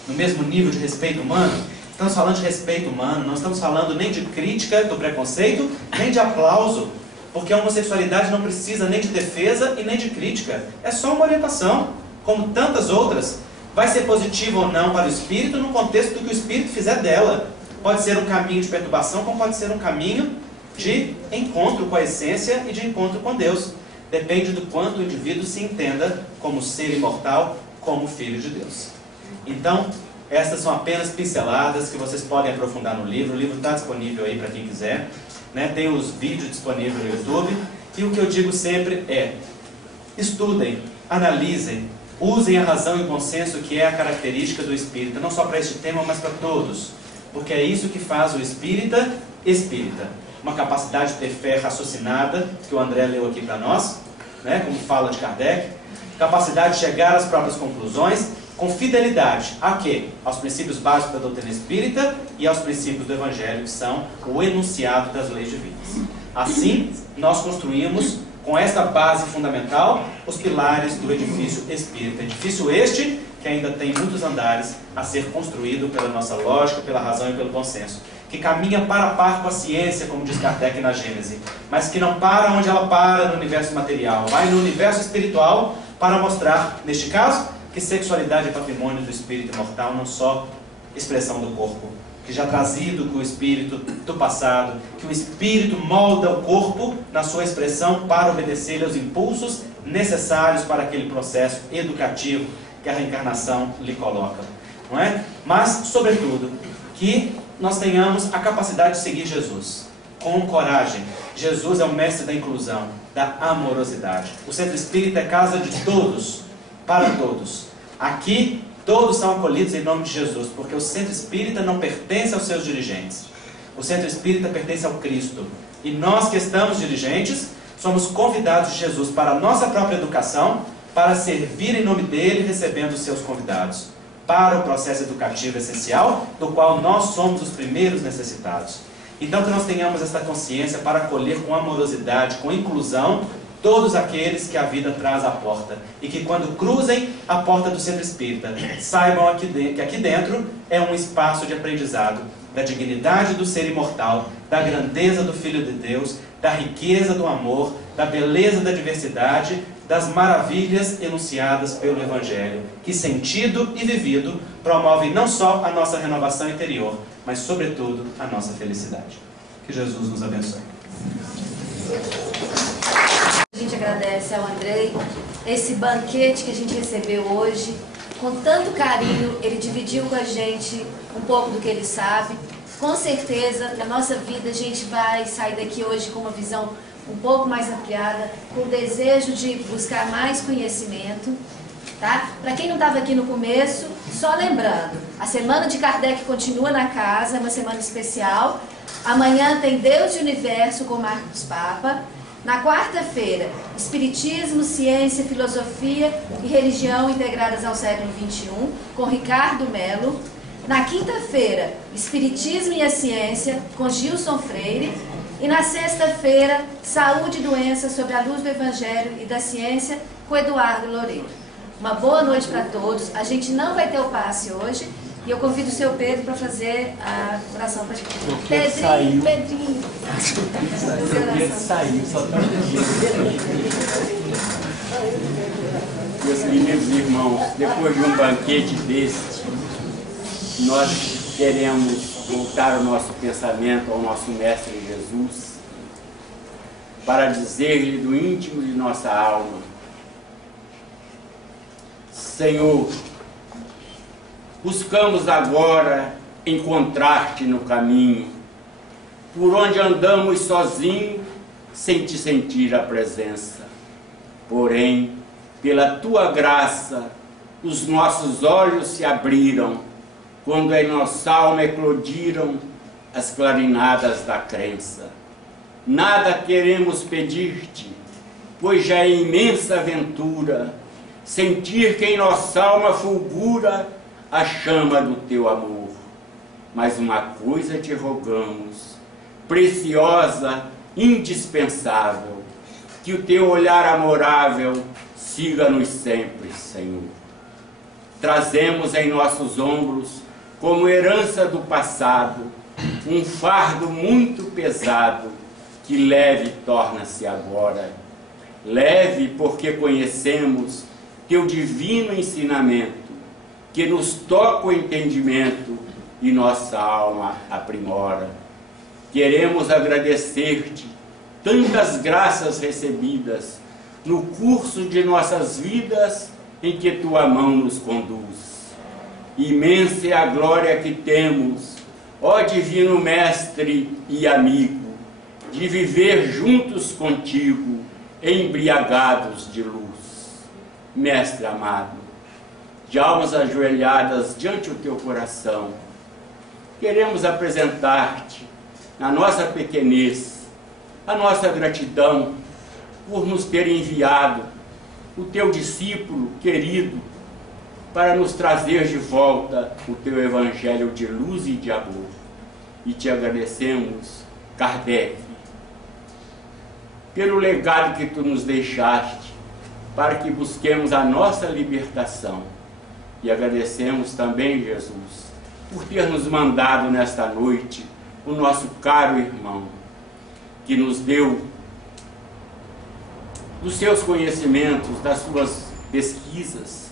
No mesmo nível de respeito humano? Estamos falando de respeito humano, não estamos falando nem de crítica do preconceito, nem de aplauso, porque a homossexualidade não precisa nem de defesa e nem de crítica. É só uma orientação, como tantas outras. Vai ser positivo ou não para o espírito no contexto do que o espírito fizer dela. Pode ser um caminho de perturbação, como pode ser um caminho de encontro com a essência e de encontro com Deus. Depende do quanto o indivíduo se entenda como ser imortal, como filho de Deus. Então, estas são apenas pinceladas que vocês podem aprofundar no livro. O livro está disponível aí para quem quiser, né? Tem os vídeos disponíveis no YouTube. E o que eu digo sempre é: estudem, analisem, usem a razão e o bom senso, que é a característica do espírita, não só para este tema, mas para todos. Porque é isso que faz o espírita espírita. Uma capacidade de ter fé raciocinada, que o André leu aqui para nós, né? Como fala de Kardec. Capacidade de chegar às próprias conclusões, com fidelidade a quê? Aos princípios básicos da doutrina espírita e aos princípios do Evangelho, que são o enunciado das leis divinas. Assim, nós construímos, com esta base fundamental, os pilares do edifício espírita. Edifício este que ainda tem muitos andares a ser construído pela nossa lógica, pela razão e pelo bom senso, que caminha para a par com a ciência, como diz Kardec na Gênese, mas que não para onde ela para no universo material, vai no universo espiritual para mostrar, neste caso, que sexualidade é patrimônio do espírito imortal, não só expressão do corpo, que já trazido com o espírito do passado, que o espírito molda o corpo na sua expressão para obedecer aos impulsos necessários para aquele processo educativo que a reencarnação lhe coloca, não é? Mas, sobretudo, que nós tenhamos a capacidade de seguir Jesus com coragem. Jesus é o mestre da inclusão, da amorosidade. O centro espírita é casa de todos, para todos. Aqui, todos são acolhidos em nome de Jesus, porque o centro espírita não pertence aos seus dirigentes. O centro espírita pertence ao Cristo. E nós que estamos dirigentes, somos convidados de Jesus para a nossa própria educação, para servir em nome dele, recebendo os seus convidados, para o processo educativo essencial, do qual nós somos os primeiros necessitados. Então, que nós tenhamos esta consciência para acolher com amorosidade, com inclusão, todos aqueles que a vida traz à porta. E que quando cruzem a porta do centro espírita, saibam que aqui dentro é um espaço de aprendizado da dignidade do ser imortal, da grandeza do Filho de Deus, da riqueza do amor, da beleza da diversidade, das maravilhas enunciadas pelo Evangelho, que sentido e vivido promovem não só a nossa renovação interior, mas sobretudo a nossa felicidade. Que Jesus nos abençoe. A gente agradece ao Andrei esse banquete que a gente recebeu hoje, com tanto carinho. Ele dividiu com a gente um pouco do que ele sabe. Com certeza, na nossa vida, a gente vai sair daqui hoje com uma visão um pouco mais ampliada, com o desejo de buscar mais conhecimento. Tá? Para quem não estava aqui no começo, só lembrando, a Semana de Kardec continua na casa, é uma semana especial. Amanhã tem Deus e Universo com Marcos Papa. Na quarta-feira, Espiritismo, Ciência, Filosofia e Religião integradas ao século XXI, com Ricardo Melo. Na quinta-feira, Espiritismo e a Ciência, com Gilson Freire. E na sexta-feira, Saúde e Doença sob a luz do Evangelho e da Ciência, com Eduardo Loureiro. Uma boa noite para todos. A gente não vai ter o passe hoje. E eu convido o seu Pedro para fazer a oração para a gente. Pedrinho. Pedro saiu, só está Meus queridos irmãos, depois de um banquete deste, nós queremos voltar o nosso pensamento ao nosso Mestre Jesus para dizer-lhe do íntimo de nossa alma: Senhor, buscamos agora encontrar-te no caminho, por onde andamos sozinhos, sem te sentir a presença. Porém, pela tua graça, os nossos olhos se abriram, quando em nossa alma eclodiram as clarinadas da crença. Nada queremos pedir-te, pois já é imensa aventura sentir que em nossa alma fulgura a chama do teu amor. Mas uma coisa te rogamos, preciosa, indispensável, que o teu olhar amorável siga-nos sempre, Senhor. Trazemos em nossos ombros, como herança do passado, um fardo muito pesado, que leve torna-se agora. Leve porque conhecemos teu divino ensinamento, que nos toca o entendimento e nossa alma aprimora. Queremos agradecer-te tantas graças recebidas no curso de nossas vidas em que tua mão nos conduz. Imensa é a glória que temos, ó Divino Mestre e amigo, de viver juntos contigo, embriagados de luz. Mestre amado, de almas ajoelhadas diante do teu coração, queremos apresentar-te, na nossa pequenez, a nossa gratidão por nos ter enviado o teu discípulo querido para nos trazer de volta o teu evangelho de luz e de amor. E te agradecemos, Kardec, pelo legado que tu nos deixaste, para que busquemos a nossa libertação. E agradecemos também, Jesus, por ter nos mandado nesta noite o nosso caro irmão, que nos deu dos seus conhecimentos, das suas pesquisas,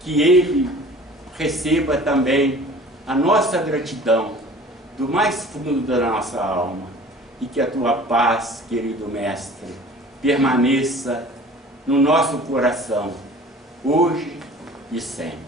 que ele receba também a nossa gratidão do mais fundo da nossa alma, e que a tua paz, querido Mestre, permaneça no nosso coração, hoje e sempre.